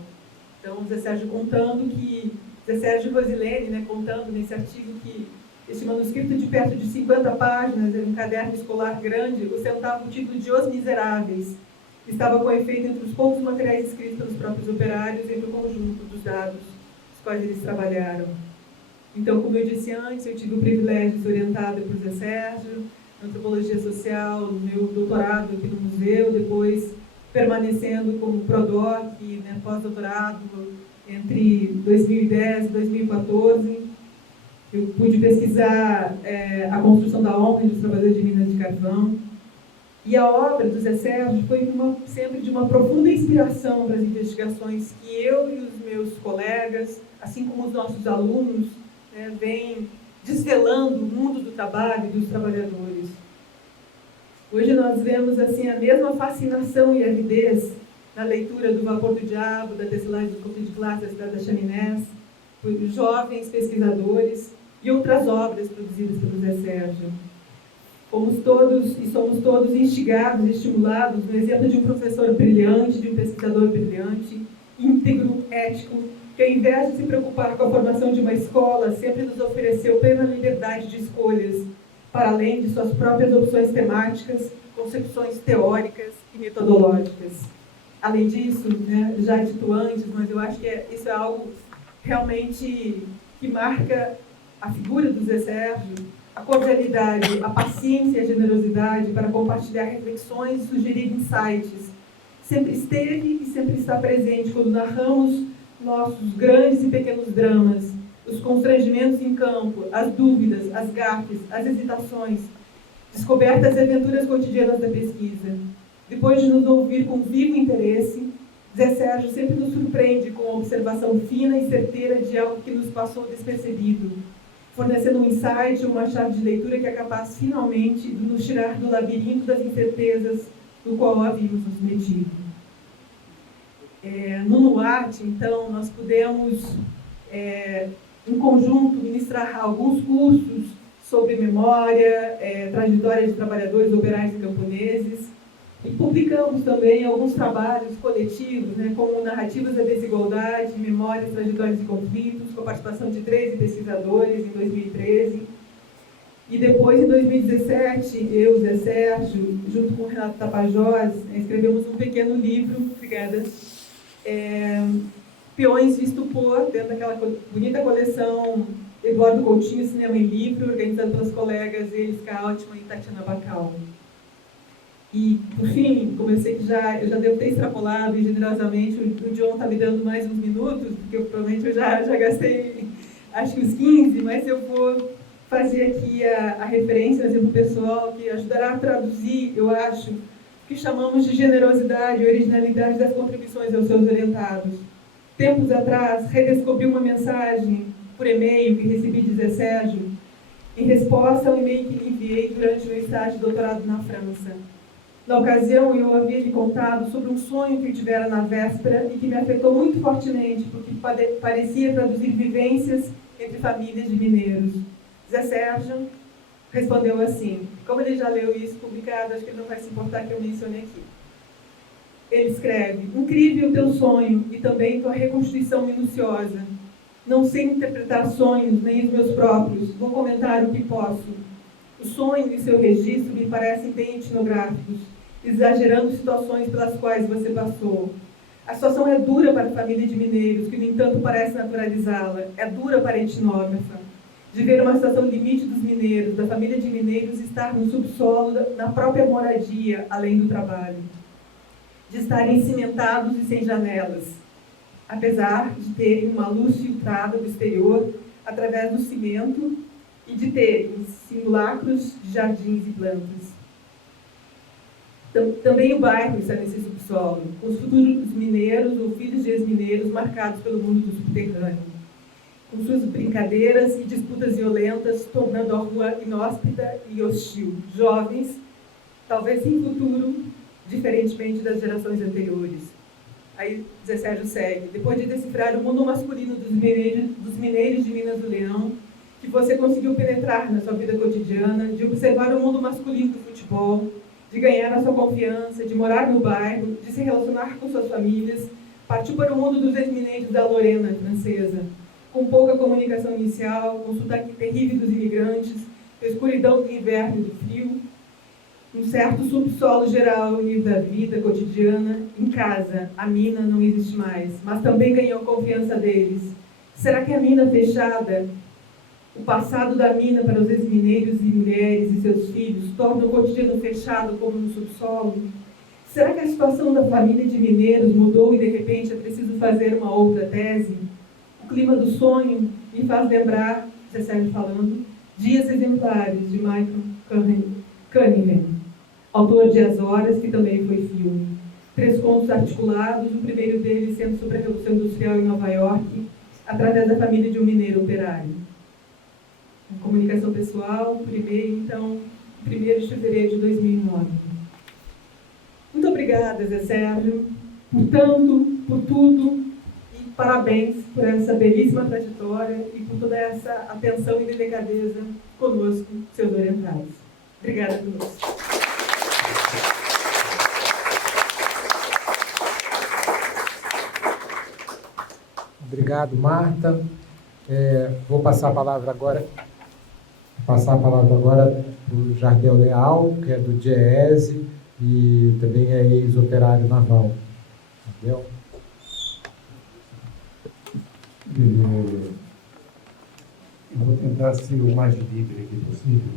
Então, Zé Sérgio contando que Zé Sérgio e Rosilene, né, contando nesse artigo que este manuscrito de perto de 50 páginas, um caderno escolar grande, ostentava o título de Os Miseráveis, que estava com efeito entre os poucos materiais escritos pelos próprios operários entre o conjunto dos dados os quais eles trabalharam. Então, como eu disse antes, eu tive o privilégio de ser orientada por Zé Sérgio, na antropologia social, no meu doutorado aqui no museu, depois permanecendo como ProDoc, né, pós-doutorado, entre 2010 e 2014, eu pude pesquisar a construção da honra dos trabalhadores de minas de carvão. E a obra do Zé Sérgio foi sempre de uma profunda inspiração para as investigações que eu e os meus colegas, assim como os nossos alunos, né, vêm desvelando o mundo do trabalho e dos trabalhadores. Hoje nós vemos assim, a mesma fascinação e avidez na leitura do Vapor do Diabo, da tecelagem do conflito de classe, da Cidade das Chaminés, por jovens pesquisadores e outras obras produzidas pelo Zé Sérgio. Fomos todos e somos todos instigados e estimulados no exemplo de um professor brilhante, de um pesquisador brilhante, íntegro, ético, que ao invés de se preocupar com a formação de uma escola, sempre nos ofereceu plena liberdade de escolhas, para além de suas próprias opções temáticas, concepções teóricas e metodológicas. Além disso, né, já dito antes, mas eu acho que isso é algo realmente que marca a figura do Zé Sérgio, a cordialidade, a paciência e a generosidade para compartilhar reflexões e sugerir insights. Sempre esteve e sempre está presente quando narramos nossos grandes e pequenos dramas, os constrangimentos em campo, as dúvidas, as gafes, as hesitações, descobertas e aventuras cotidianas da pesquisa. Depois de nos ouvir com vivo interesse, Zé Sérgio sempre nos surpreende com a observação fina e certeira de algo que nos passou despercebido, fornecendo um insight, uma chave de leitura que é capaz, finalmente, de nos tirar do labirinto das incertezas do qual havíamos nos metido. No NUAT, então, nós pudemos, em conjunto, ministrar alguns cursos sobre memória, trajetória de trabalhadores, operários e camponeses, e publicamos também alguns trabalhos coletivos, como Narrativas da Desigualdade, Memórias, Trajetórias e Conflitos, com a participação de 13 pesquisadores em 2013. E depois, em 2017, eu, Zé Sérgio, junto com o Renato Tapajós, escrevemos um pequeno livro, obrigada, Peões Visto Por, dentro daquela bonita coleção Eduardo Coutinho, Cinema em Livro, organizado pelas colegas Elis Altman e Tatiana Bacal. E, por fim, como eu sei que eu já devo ter extrapolado e generosamente, o John está me dando mais uns minutos, porque provavelmente eu já gastei, acho que uns 15, mas eu vou fazer aqui a referência, um exemplo pessoal, que ajudará a traduzir, eu acho, o que chamamos de generosidade e originalidade das contribuições aos seus orientados. Tempos atrás, redescobri uma mensagem por e-mail que recebi de Zé Sérgio, em resposta ao e-mail que lhe enviei durante meu estágio de doutorado na França. Na ocasião, eu havia lhe contado sobre um sonho que eu tivera na véspera e que me afetou muito fortemente, porque parecia traduzir vivências entre famílias de mineiros. Zé Sérgio respondeu assim, como ele já leu isso publicado, acho que ele não vai se importar que eu mencione aqui. Ele escreve, incrível teu sonho e também tua reconstituição minuciosa. Não sei interpretar sonhos, nem os meus próprios, vou comentar o que posso. O sonho e seu registro me parecem bem etnográficos, exagerando situações pelas quais você passou. A situação é dura para a família de mineiros, que, no entanto, parece naturalizá-la. É dura para a etnógrafa. De ver uma situação limite dos mineiros, da família de mineiros, estar no subsolo, na própria moradia, além do trabalho. De estarem cimentados e sem janelas, apesar de terem uma luz filtrada do exterior através do cimento e de terem simulacros de jardins e plantas. Também o bairro está nesse subsolo, com os futuros mineiros ou filhos de ex-mineiros marcados pelo mundo do subterrâneo, com suas brincadeiras e disputas violentas, tornando a rua inóspita e hostil. Jovens, talvez sem futuro, diferentemente das gerações anteriores. Aí Zé Sérgio segue. Depois de decifrar o mundo masculino dos mineiros de Minas do Leão, que você conseguiu penetrar na sua vida cotidiana, de observar o mundo masculino do futebol, de ganhar a sua confiança, de morar no bairro, de se relacionar com suas famílias, partiu para o mundo dos ex-mineiros da Lorena francesa, com pouca comunicação inicial, com o sotaque terrível dos imigrantes, a escuridão do inverno e do frio, um certo subsolo geral unido da vida cotidiana. Em casa, a mina não existe mais, mas também ganhou a confiança deles. Será que a mina fechada, o passado da mina para os ex-mineiros e mulheres e seus filhos, torna o cotidiano fechado como no subsolo? Será que a situação da família de mineiros mudou e de repente é preciso fazer uma outra tese? O clima do sonho me faz lembrar, Zé Sérgio falando, Dias Exemplares, de Michael Cunningham, autor de As Horas, que também foi filme. 3 contos articulados, o primeiro deles sendo sobre a Revolução Industrial em Nova York, através da família de um mineiro operário. Comunicação pessoal, por e-mail, então, 1º de fevereiro de 2009. Muito obrigada, Zé Sérgio, por tanto, por tudo, e parabéns por essa belíssima trajetória e por toda essa atenção e delicadeza conosco, seus orientados. Obrigada a todos. Obrigado, Marta. Vou passar a palavra agora para o Jardel Leal, que é do DIEESE e também é ex-operário naval. Jardel? Eu vou tentar ser o mais livre aqui possível.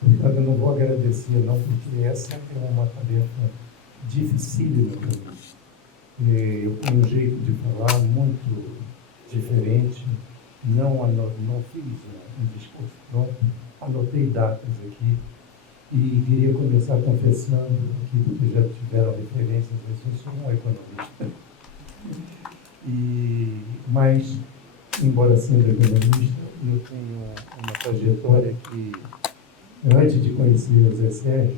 Portanto, eu não vou agradecer, não, porque essa é uma tarefa dificílima para mim. Eu tenho um jeito de falar muito diferente, não fiz um discurso pronto, anotei datas aqui e queria começar confessando aqui, porque já tiveram referências, eu sou um economista. Mas, embora sendo economista, eu tenho uma trajetória que, antes de conhecer o Zé Sérgio,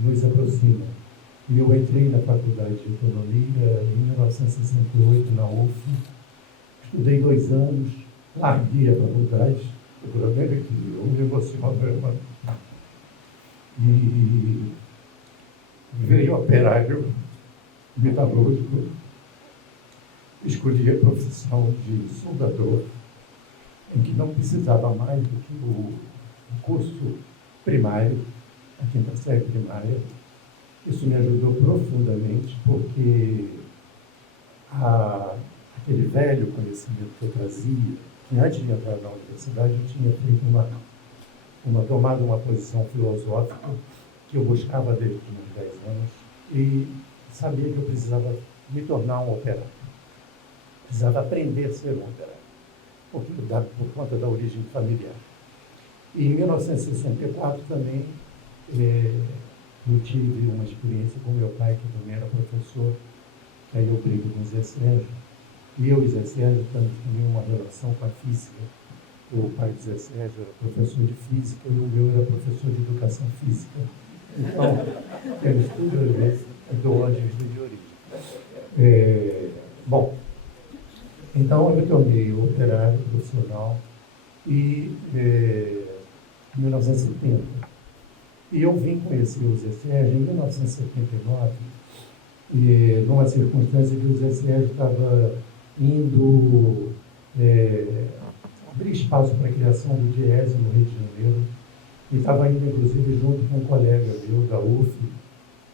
nos aproxima. Eu entrei na Faculdade de Economia em 1968, na UF. Estudei 2 anos, larguei a faculdade, o problema é que eu me emocionava. E veio operário metalúrgico, escolhi a profissão de soldador, em que não precisava mais do que o curso primário, a 5ª série primária. Isso me ajudou profundamente, porque aquele velho conhecimento que eu trazia, que antes de entrar na universidade eu tinha feito tomado uma posição filosófica que eu buscava desde os meus 10 anos e sabia que eu precisava me tornar um operário. Precisava aprender a ser um operário, por conta da origem familiar. E em 1964 também eu tive uma experiência com meu pai, que também era professor, que aí eu brigo com o Zé Sérgio, e eu e Zé Sérgio temos também uma relação com a física. O pai do Zé Sérgio era professor de física e o meu era professor de educação física. Então, temos tudo a ver do onde de origem. Bom, então eu me tornei operário profissional em 1970. E eu vim conhecer o Zé Sérgio em 1979, numa circunstância que o Zé Sérgio estava indo abrir espaço para a criação do DIESE no Rio de Janeiro, e estava indo, inclusive, junto com um colega meu da UF,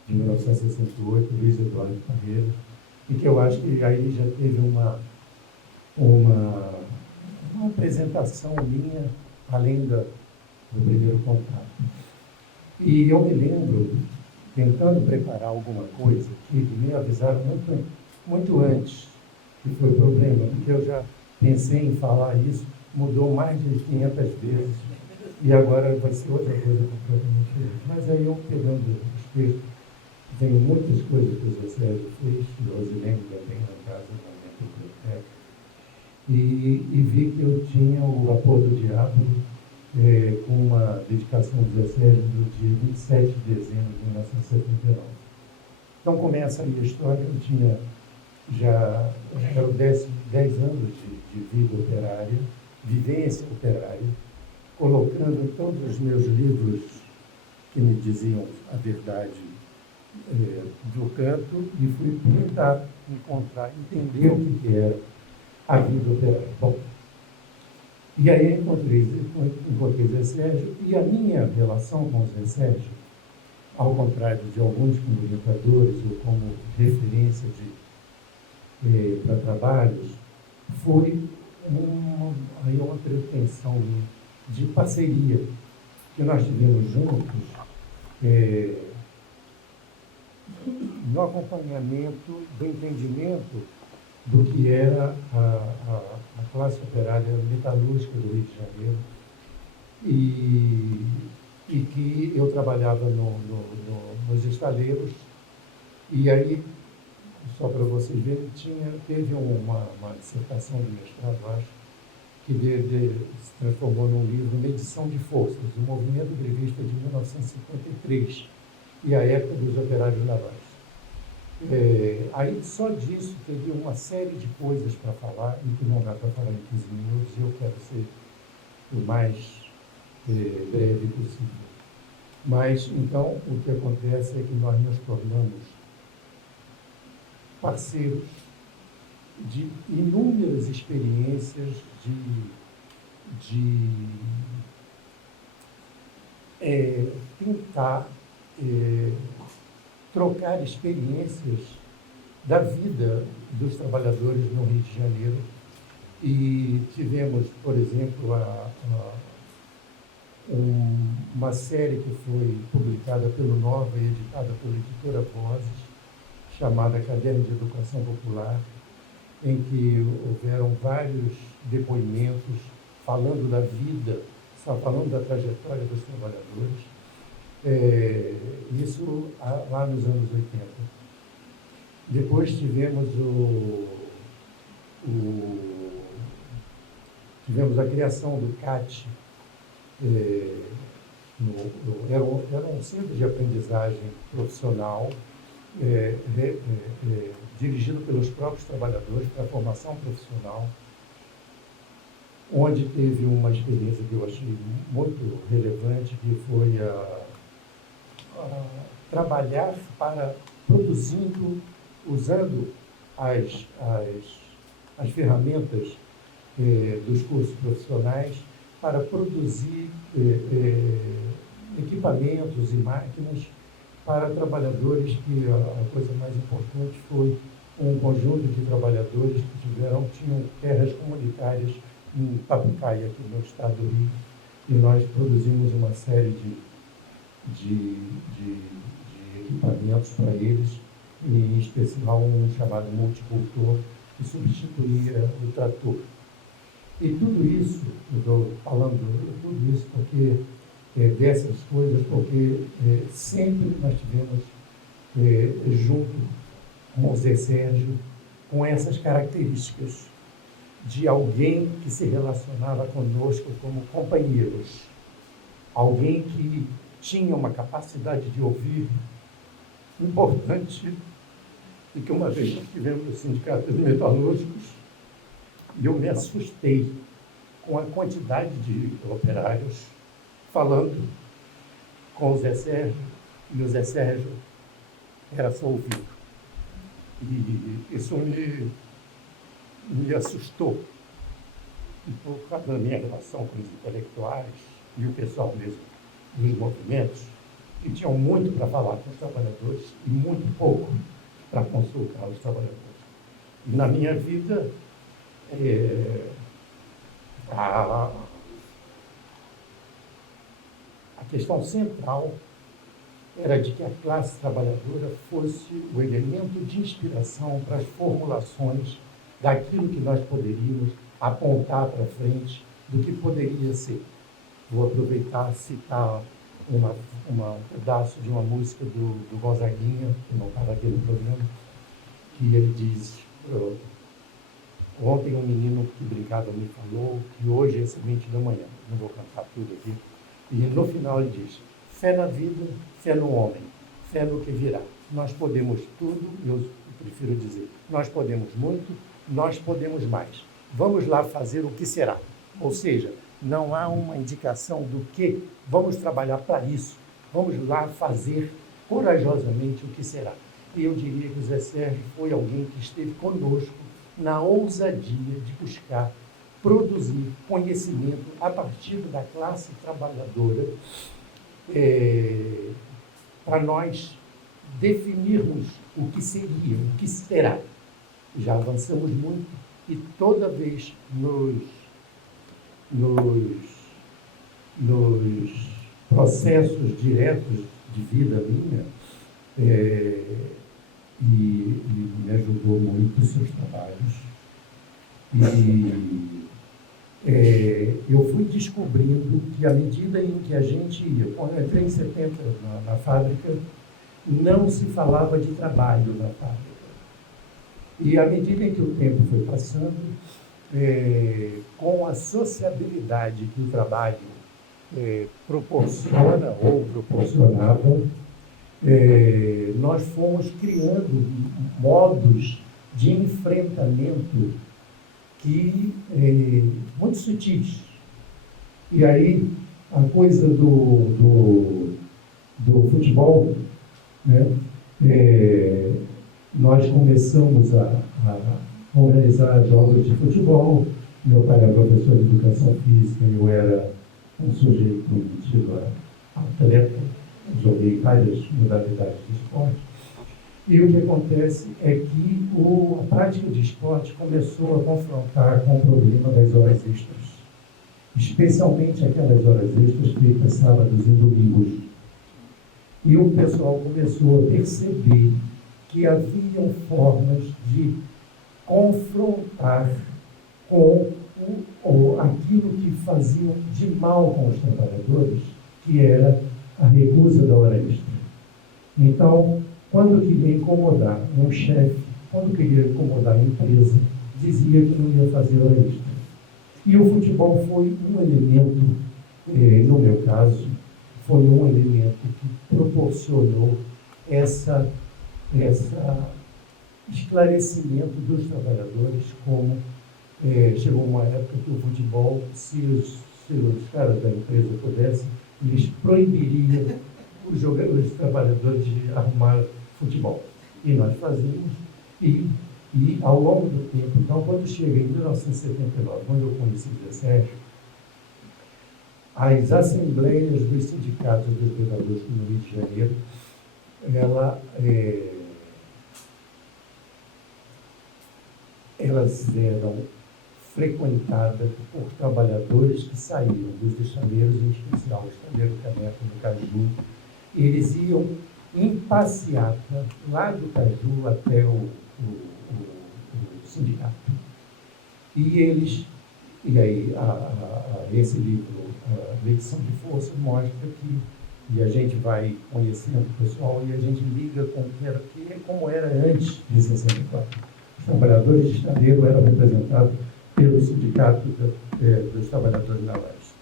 de 1968, Luiz Eduardo Carreira, e que eu acho que aí já teve uma apresentação minha, além do primeiro contato. E eu me lembro, tentando preparar alguma coisa, que me avisaram muito antes que foi o problema, porque eu já pensei em falar isso, mudou mais de 500 vezes, e agora vai ser outra coisa completamente diferente. Mas aí eu, pegando os textos, tenho muitas coisas que o Zé Sérgio fez, que o Rosilene também lá em casa, na minha biblioteca, e vi que eu tinha o Vapor do Diabo, com uma dedicação do Zé Sérgio do dia 27 de dezembro de 1979. Então começa a minha história. Eu tinha já eram 10 anos de vida operária, vivência operária, colocando em todos os meus livros que me diziam a verdade do canto, e fui tentar encontrar, entender o que era a vida operária. Bom, e aí encontrei Zé Sérgio, e a minha relação com o Zé Sérgio, ao contrário de alguns comunicadores ou como referência para trabalhos, foi uma pretensão de parceria que nós tivemos juntos no acompanhamento do entendimento do que era a classe operária metalúrgica do Rio de Janeiro, e que eu trabalhava nos estaleiros. E aí, só para vocês verem, teve uma dissertação de mestrado, acho, que se transformou num livro, Medição de Forças, o Movimento Grevista de 1953 e a época dos operários navais. Aí, só disso, teria uma série de coisas para falar, e que não dá para falar em 15 minutos, e eu quero ser o mais breve possível. Mas, então, o que acontece é que nós nos tornamos parceiros de inúmeras experiências de tentar trocar experiências da vida dos trabalhadores no Rio de Janeiro. E tivemos, por exemplo, uma série que foi publicada pelo Nova e editada pela editora Vozes, chamada Caderno de Educação Popular, em que houveram vários depoimentos falando da vida, só falando da trajetória dos trabalhadores, isso lá nos anos 80. Depois tivemos tivemos a criação do CAT, era um centro de aprendizagem profissional, dirigido pelos próprios trabalhadores para a formação profissional, onde teve uma experiência que eu achei muito relevante, que foi trabalhar produzindo, usando as ferramentas dos cursos profissionais para produzir equipamentos e máquinas para trabalhadores, que a coisa mais importante foi um conjunto de trabalhadores que tinham terras comunitárias em Papucaia, aqui no estado do Rio, e nós produzimos uma série de equipamentos para eles, em especial um chamado multicultor, que substituía o trator. E tudo isso, eu estou falando tudo isso porque dessas coisas, porque sempre nós tivemos junto com o Zé Sérgio, com essas características de alguém que se relacionava conosco como companheiros, alguém que tinha uma capacidade de ouvir importante, e que uma vez nós tivemos no Sindicato dos Metalúrgicos, e eu me assustei com a quantidade de operários falando com o Zé Sérgio, e o Zé Sérgio era só ouvido. E isso me assustou, por causa da minha relação com os intelectuais e o pessoal mesmo dos movimentos, que tinham muito para falar com os trabalhadores e muito pouco para consultar os trabalhadores. E na minha vida, a questão central era de que a classe trabalhadora fosse o elemento de inspiração para as formulações daquilo que nós poderíamos apontar para frente, do que poderia ser. Vou aproveitar e citar um pedaço de uma música do Gonzaguinha, que não estava aqui no programa, que ele diz: ontem um menino que brincava me falou que hoje é semente da manhã. Não vou cantar tudo aqui. E no final ele diz: fé na vida, fé no homem, fé no que virá. Nós podemos tudo, eu prefiro dizer, nós podemos muito, nós podemos mais. Vamos lá fazer o que será. Ou seja, não há uma indicação do que, vamos trabalhar para isso, vamos lá fazer corajosamente o que será. E eu diria que o Zé Sérgio foi alguém que esteve conosco na ousadia de buscar produzir conhecimento a partir da classe trabalhadora, para nós definirmos o que seria, o que será. Já avançamos muito e toda vez nos processos diretos de vida minha, e me ajudou muito os seus trabalhos. Eu fui descobrindo que, à medida em que a gente ia, quando eu entrei em 70 na fábrica, não se falava de trabalho na fábrica. E, à medida em que o tempo foi passando, com a sociabilidade que o trabalho proporciona ou proporcionava, nós fomos criando modos de enfrentamento que muito sutis. E aí a coisa do futebol, né? Nós começamos a organizar jogos de futebol. Meu pai era professor de educação física, eu era um sujeito metido a atleta, joguei várias modalidades de esporte. E o que acontece é que a prática de esporte começou a confrontar com o problema das horas extras, especialmente aquelas horas extras feitas sábados e domingos. E o pessoal começou a perceber que haviam formas de confrontar com aquilo que faziam de mal com os trabalhadores, que era a recusa da hora extra. Então, quando queria incomodar um chefe, quando queria incomodar a empresa, dizia que não ia fazer hora extra. E o futebol foi um elemento, no meu caso, foi um elemento que proporcionou esse esclarecimento dos trabalhadores, como chegou uma época que o futebol, se os caras da empresa pudessem, eles proibiriam os trabalhadores de arrumar futebol. E nós fazíamos, e ao longo do tempo, então, quando chega em 1979, quando eu conheci o Zé Sérgio, as assembleias dos sindicatos dos vereadores no Rio de Janeiro, elas eram frequentadas por trabalhadores que saíam dos estaleiros, em especial o estaleiro Caneco do Caju. Eles iam em passeata lá do Caju até o sindicato. E aí esse livro, a Lição de Força, mostra que, e a gente vai conhecendo o pessoal e a gente liga com como era antes de 64. Os trabalhadores de estaleiro eram representados pelo sindicato dos trabalhadores navais,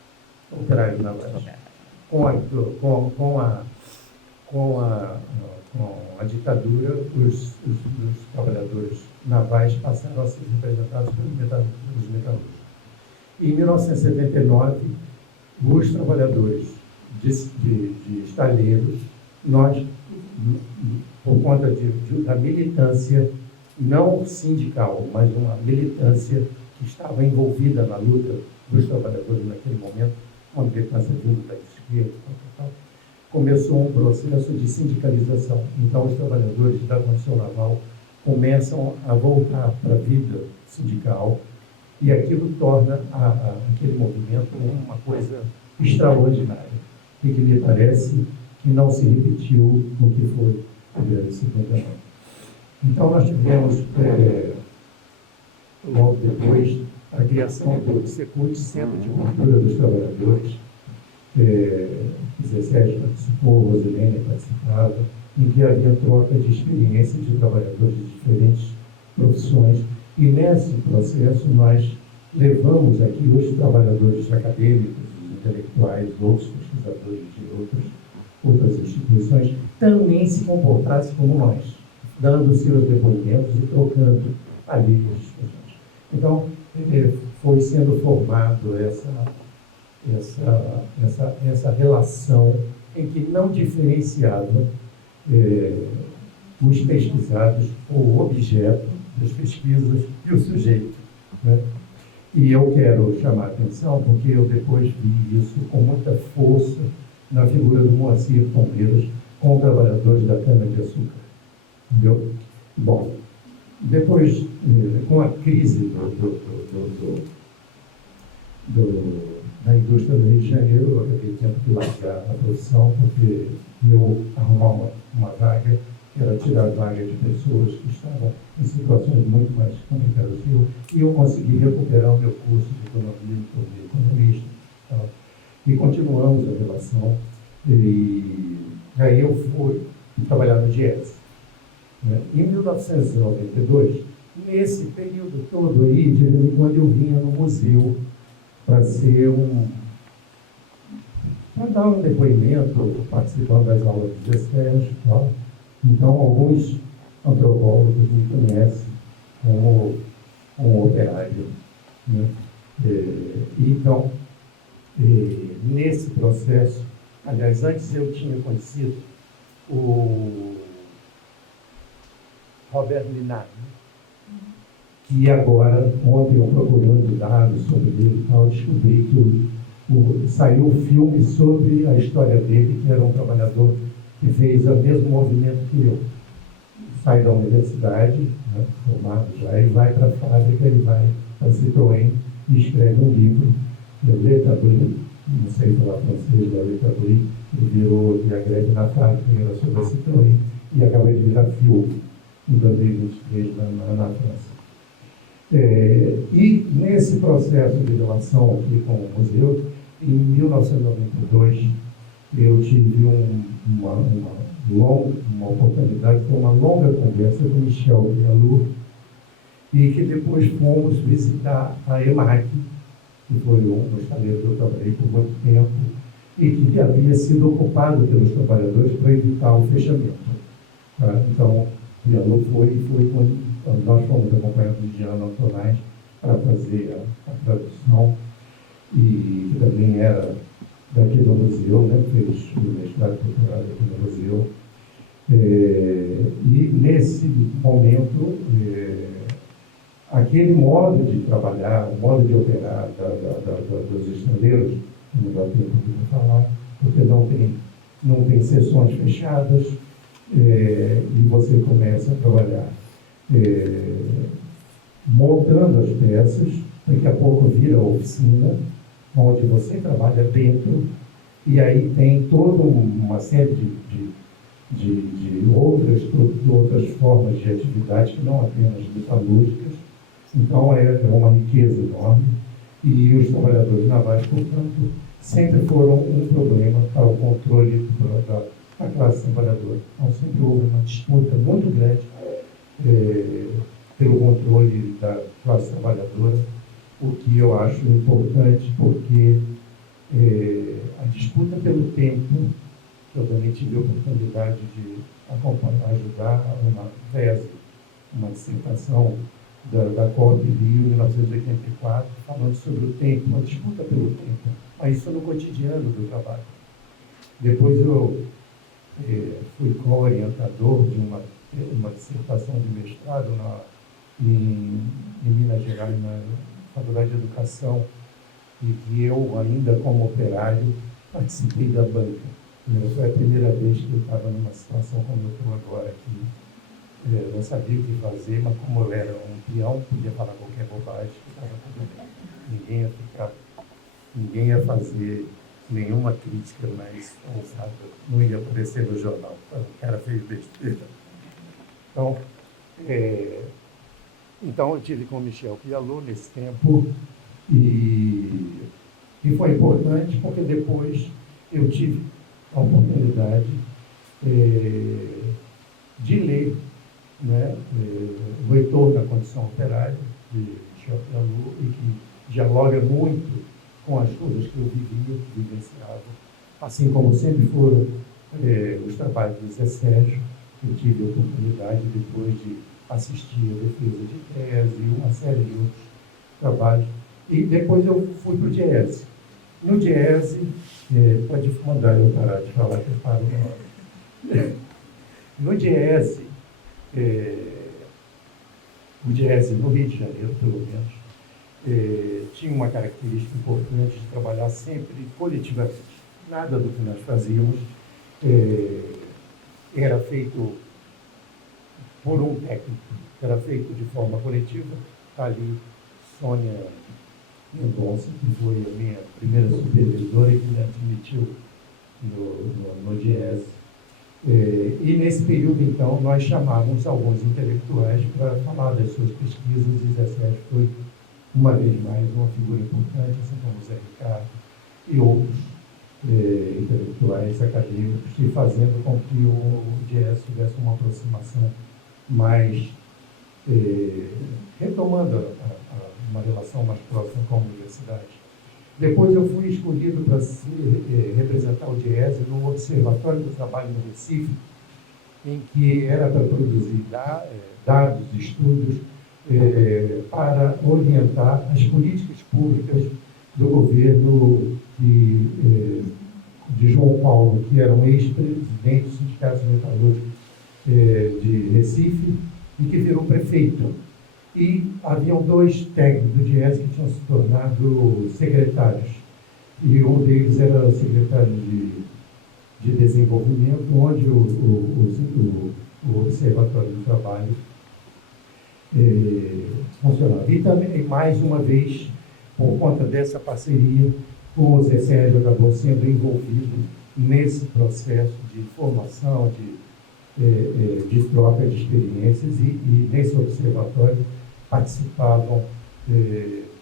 operários navais. Com a ditadura, os trabalhadores navais passaram a ser representados pelos metalúrgicos. Em 1979, os trabalhadores de estaleiros, nós, por conta da militância não sindical, mas uma militância que estava envolvida na luta dos trabalhadores naquele momento, uma militância vindo da esquerda, começou um processo de sindicalização. Então, os trabalhadores da construção naval começam a voltar para a vida sindical e aquilo torna aquele movimento uma coisa extraordinária e que me parece que não se repetiu no que foi o governo 59. Então, nós tivemos, logo depois, a criação do Secult, Centro de Cultura dos Trabalhadores. Zé Sérgio participou, Rosilene participava, em que havia troca de experiências de trabalhadores de diferentes profissões. E nesse processo nós levamos aqui os trabalhadores acadêmicos, os intelectuais, outros pesquisadores de outras instituições, também se comportassem como nós, dando seus depoimentos e trocando ali as discussões. Então, foi sendo formado essa relação em que não diferenciava os pesquisados, o objeto das pesquisas e o sujeito, né? E eu quero chamar a atenção porque eu depois vi isso com muita força na figura do Moacir Palmeiras com trabalhadores da cana-de-açúcar. Entendeu? Bom, depois, com a crise da indústria do Rio de Janeiro, eu acabei tendo que largar a profissão porque eu arrumar uma vaga, era tirar a vaga de pessoas que estavam em situações muito mais complicadas que eu, e eu consegui recuperar o meu curso de economia, me tornei economista, tá? E continuamos a relação, e aí eu fui trabalhar no Diese. Né? Em 1992, nesse período todo aí, de vez em quando eu vinha no museu para dar um depoimento, participando das aulas do Zé Sérgio e tal. Então, alguns antropólogos me conhecem como um operário. Né? Então, nesse processo, aliás, antes eu tinha conhecido o Robert Linard, que agora, ontem eu procurando dados sobre ele e tal, descobri que saiu um filme sobre a história dele, que era um trabalhador que fez o mesmo movimento que eu. Sai da universidade, né, formado já, e vai para a fábrica, ele vai para a Citroën e escreve um livro, Le Tabli, não sei falar francês, Le Tabli, ele virou a greve na fábrica, era sobre a Citroën, e acabou de virar filme. em 2023 na França. E nesse processo de relação aqui com o museu, em 1992, eu tive uma oportunidade, foi uma longa conversa com Michel Pialou, e que depois fomos visitar a EMAC, que foi um dos chaleiros que eu trabalhei por muito tempo, e que havia sido ocupado pelos trabalhadores para evitar o fechamento. Tá? Então, Pialou foi quando nós fomos acompanhados de Diana Antonais para fazer a tradução, e que também era daqui do museu, né? Fez o mestrado cultural aqui no museu. E nesse momento, aquele modo de trabalhar, o modo de operar dos estrangeiros, não dá tempo de falar, porque não tem sessões fechadas, e você começa a trabalhar montando as peças, daqui a pouco vira oficina, onde você trabalha dentro, e aí tem toda uma série de outras formas de atividade, que não apenas metalúrgicas. Então é uma riqueza enorme, e os trabalhadores navais, portanto, sempre foram um problema para o controle da classe trabalhadora. Então sempre houve uma disputa muito grande pelo controle da classe trabalhadora, o que eu acho importante, porque a disputa pelo tempo, eu também tive a oportunidade de acompanhar, ajudar uma tese, uma dissertação da COP Rio, 1984, falando sobre o tempo, a disputa pelo tempo, mas isso no cotidiano do trabalho. Depois eu fui co-orientador de uma dissertação de mestrado em Minas Gerais, na Faculdade de Educação, e que eu, ainda como operário, participei da banca. Foi a primeira vez que eu estava numa situação como eu estou agora aqui. Eu não sabia o que fazer, mas como eu era um peão, podia falar qualquer bobagem, estava tudo bem. Ninguém ia fazer nenhuma crítica mais ousada, não ia aparecer no jornal. O cara fez besteira. Então eu tive com o Michel Pialou nesse tempo, e foi importante porque depois eu tive a oportunidade de ler, né, O Retorno à Condição Operária, de Michel Pialou, e que dialoga muito com as coisas que eu vivia, que vivenciava, assim como sempre foram os trabalhos do Zé Sérgio. Eu tive a oportunidade depois de assistir a defesa de tese e uma série de outros trabalhos. E depois eu fui para o Diese. No Diese, pode mandar eu parar de falar que eu paro na hora. No Diese, o Diese no Rio de Janeiro, pelo menos, tinha uma característica importante de trabalhar sempre coletivamente. Nada do que nós fazíamos era feito por um técnico, era feito de forma coletiva. Ali, Sônia Mendonça, que foi a minha primeira supervisora e que me admitiu no Diese. E nesse período, então, nós chamávamos alguns intelectuais para falar das suas pesquisas, e Zé Sérgio foi, uma vez mais, uma figura importante, assim como o Zé Ricardo e outros intelectuais acadêmicos, e fazendo com que o Diese tivesse uma aproximação mais, retomando uma relação mais próxima com a universidade. Depois eu fui escolhido para representar o Diese no Observatório do Trabalho no Recife, em que era para produzir dados, estudos, para orientar as políticas públicas do governo de João Paulo, que era um ex-presidente do Sindicato Metalúrgico de Recife, e que virou prefeito. E haviam dois técnicos do Diese que tinham se tornado secretários. E um deles era o secretário de Desenvolvimento, onde o Observatório do Trabalho funcionava. E também, mais uma vez, por conta dessa parceria, o Zé Sérgio acabou sendo envolvido nesse processo de formação, de troca de experiências e nesse observatório participavam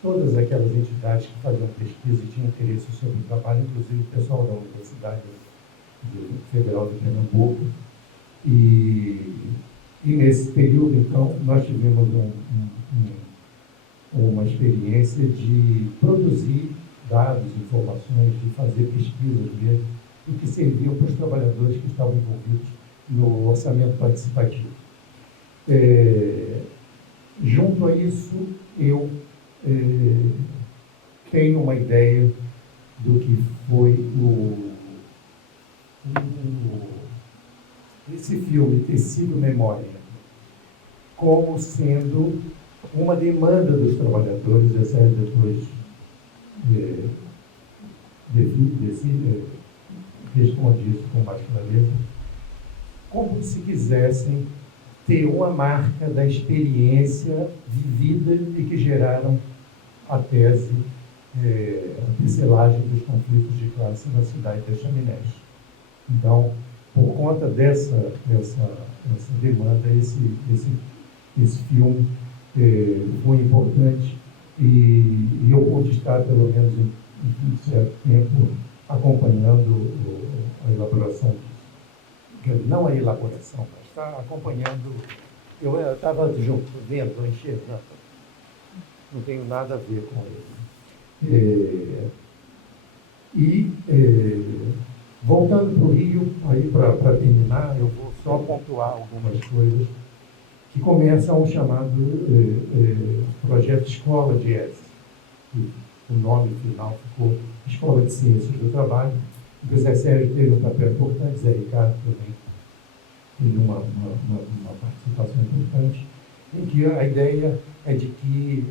todas aquelas entidades que faziam pesquisa e tinham interesse sobre o trabalho, inclusive o pessoal da Universidade Federal de Pernambuco. E nesse período, então, nós tivemos uma experiência de produzir dados, informações, de fazer pesquisas mesmo, e que serviam para os trabalhadores que estavam envolvidos no orçamento participativo. Junto a isso, eu tenho uma ideia do que foi esse filme, Tecido Memória, como sendo uma demanda dos trabalhadores, a série depois responde isso com mais clareza, como se quisessem ter uma marca da experiência vivida e que geraram a tese, a tecelagem dos conflitos de classe na cidade de Chaminés. Então, por conta dessa demanda, esse filme foi importante e eu pude estar, pelo menos em certo tempo, acompanhando a elaboração disso. Não a elaboração, mas está acompanhando. Eu estava junto, vendo, enxergando. Não tenho nada a ver com ele. Voltando para o Rio, aí para terminar, eu vou só pontuar algumas coisas que começam o chamado Projeto Escola de ESE. O nome final ficou Escola de Ciências do Trabalho. O Zé Sérgio teve um papel importante, Zé Ricardo também teve uma participação importante, em que a ideia é de que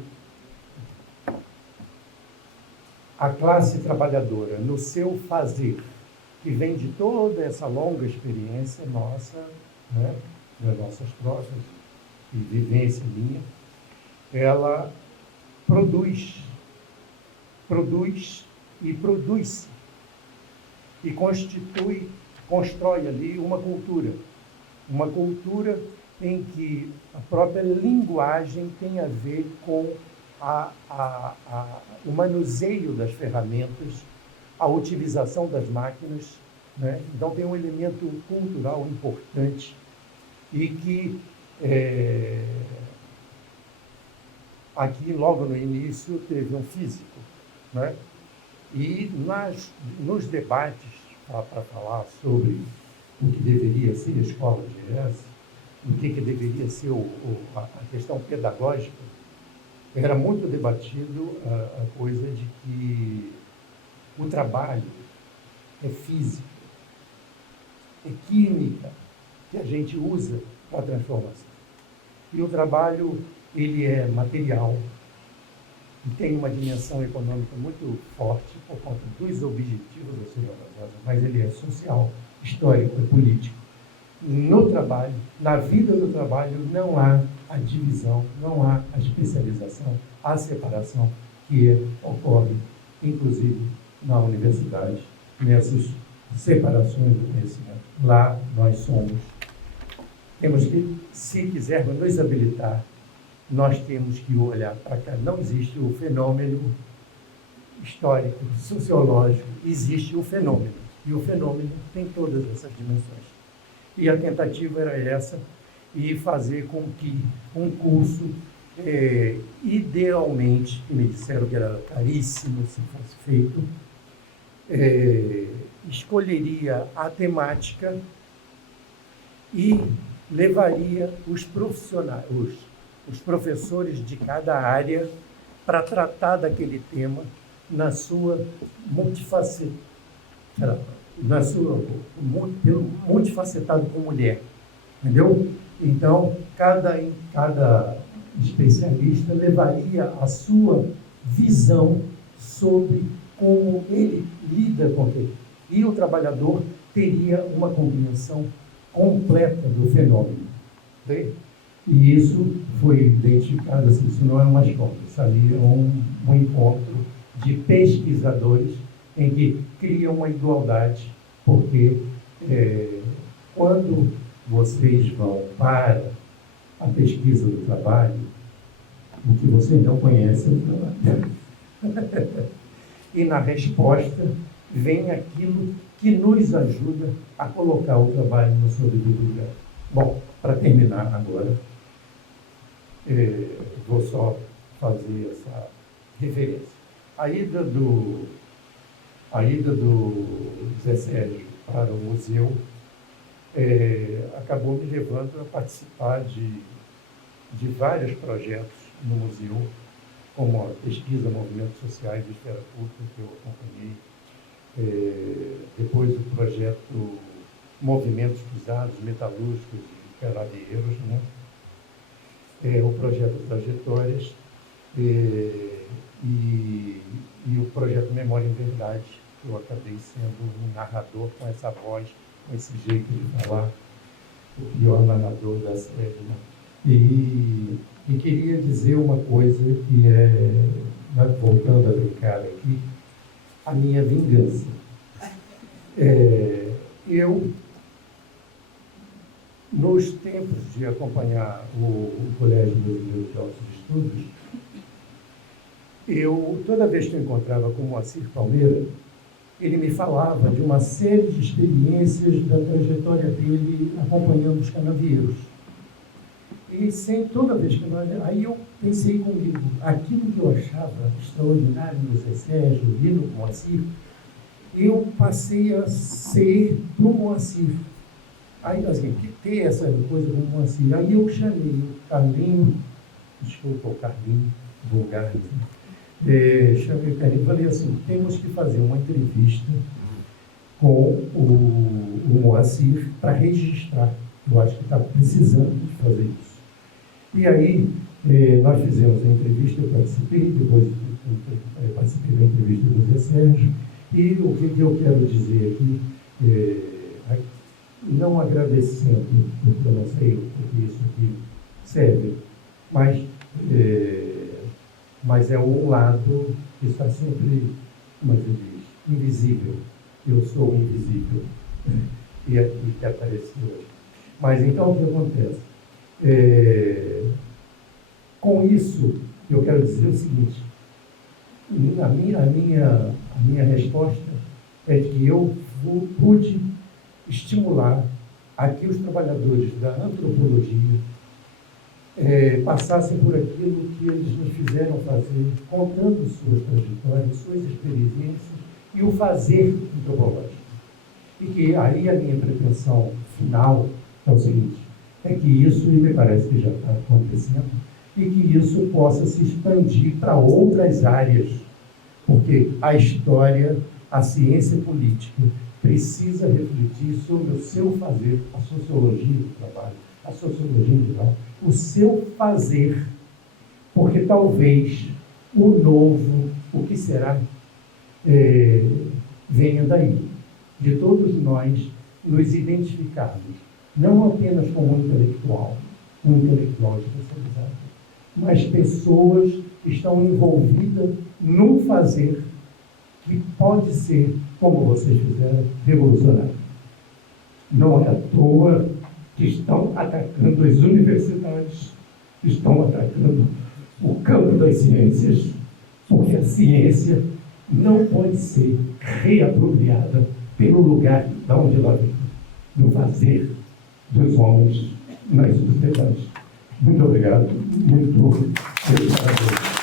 a classe trabalhadora, no seu fazer, que vem de toda essa longa experiência nossa, né, das nossas trocas e vivência minha, ela produz e produz-se e constrói ali uma cultura em que a própria linguagem tem a ver com o manuseio das ferramentas, a utilização das máquinas, né? Então tem um elemento cultural importante e que aqui logo no início teve um físico, né? E nos debates para falar sobre o que deveria ser a escola de ESE, o que deveria ser a questão pedagógica, era muito debatido a coisa de que o trabalho é físico, é química que a gente usa para a transformação. E o trabalho, ele é material e tem uma dimensão econômica muito forte por conta dos objetivos da civilização, mas ele é social, histórico e político. No trabalho, na vida do trabalho, não há a divisão, não há a especialização, a separação que ocorre, inclusive, na universidade, nessas separações do conhecimento. Lá nós temos que, se quisermos nos habilitar, nós temos que olhar para cá. Não existe o fenômeno histórico, sociológico, existe o fenômeno. E o fenômeno tem todas essas dimensões. E a tentativa era essa, e fazer com que um curso, idealmente, que me disseram que era caríssimo se fosse feito, escolheria a temática e levaria os profissionais, os professores de cada área para tratar daquele tema na sua multifacetado com mulher, entendeu? Então, cada especialista levaria a sua visão sobre como ele lida com aquilo. E o trabalhador teria uma compreensão completa do fenômeno. Okay? E isso foi identificado, assim, isso não é uma escola, isso ali é um encontro de pesquisadores em que criam uma igualdade, porque quando vocês vão para a pesquisa do trabalho, o que vocês não conhecem do trabalho. E na resposta vem aquilo que nos ajuda a colocar o trabalho no seu devido lugar. Bom, para terminar agora, vou só fazer essa referência. A ida do Zé Sérgio para o museu acabou me levando a participar de vários projetos no museu, como a pesquisa Movimentos Sociais de Esfera Pública, que eu acompanhei, depois o projeto Movimentos Cruzados, Metalúrgicos e Carabieiros, né? O projeto Trajetórias e o projeto Memória em Verdade, que eu acabei sendo um narrador com essa voz, com esse jeito de falar, o pior narrador da série, né? E queria dizer uma coisa que voltando a brincar aqui, a minha vingança. Eu, nos tempos de acompanhar o Colégio Brasileiro de Altos Estudos, toda vez que eu encontrava com o Moacir Palmeira, ele me falava de uma série de experiências da trajetória dele acompanhando os canavieiros. E toda vez que aí eu pensei comigo, aquilo que eu achava extraordinário no Zé Sérgio e no Moacir, eu passei a ser do Moacir. Aí, assim, ter essa coisa com o Moacir. Aí eu chamei o Carlinho, desculpa o Carlinho, vulgar, chamei o Carlinho e falei assim, temos que fazer uma entrevista com o Moacir para registrar. Eu acho que está precisando de fazer isso. E aí, nós fizemos a entrevista, eu participei, depois participei da entrevista do Zé Sérgio, e o que eu quero dizer aqui, não agradecendo, porque eu não sei o que isso aqui serve, mas é um lado que está sempre, como se diz, invisível. Eu sou invisível, e aqui que apareceu hoje. Mas então o que acontece? Com isso, eu quero dizer o seguinte, a minha resposta é de que eu pude estimular a que os trabalhadores da antropologia passassem por aquilo que eles nos fizeram fazer, contando suas trajetórias, suas experiências e o fazer antropológico. E que aí a minha pretensão final é o seguinte, é que isso, e me parece que já está acontecendo, e que isso possa se expandir para outras áreas, porque a história, a ciência política, precisa refletir sobre o seu fazer, a sociologia do trabalho, a sociologia em geral, o seu fazer, porque talvez o novo, o que será, venha daí, de todos nós nos identificarmos, não apenas como um intelectual especializado, mas pessoas que estão envolvidas num fazer que pode ser, como vocês fizeram, revolucionário. Não é à toa que estão atacando as universidades, estão atacando o campo das ciências, porque a ciência não pode ser reapropriada pelo lugar de onde ela vem, do fazer dos homens nas sociedades. Muito obrigado, muito obrigado.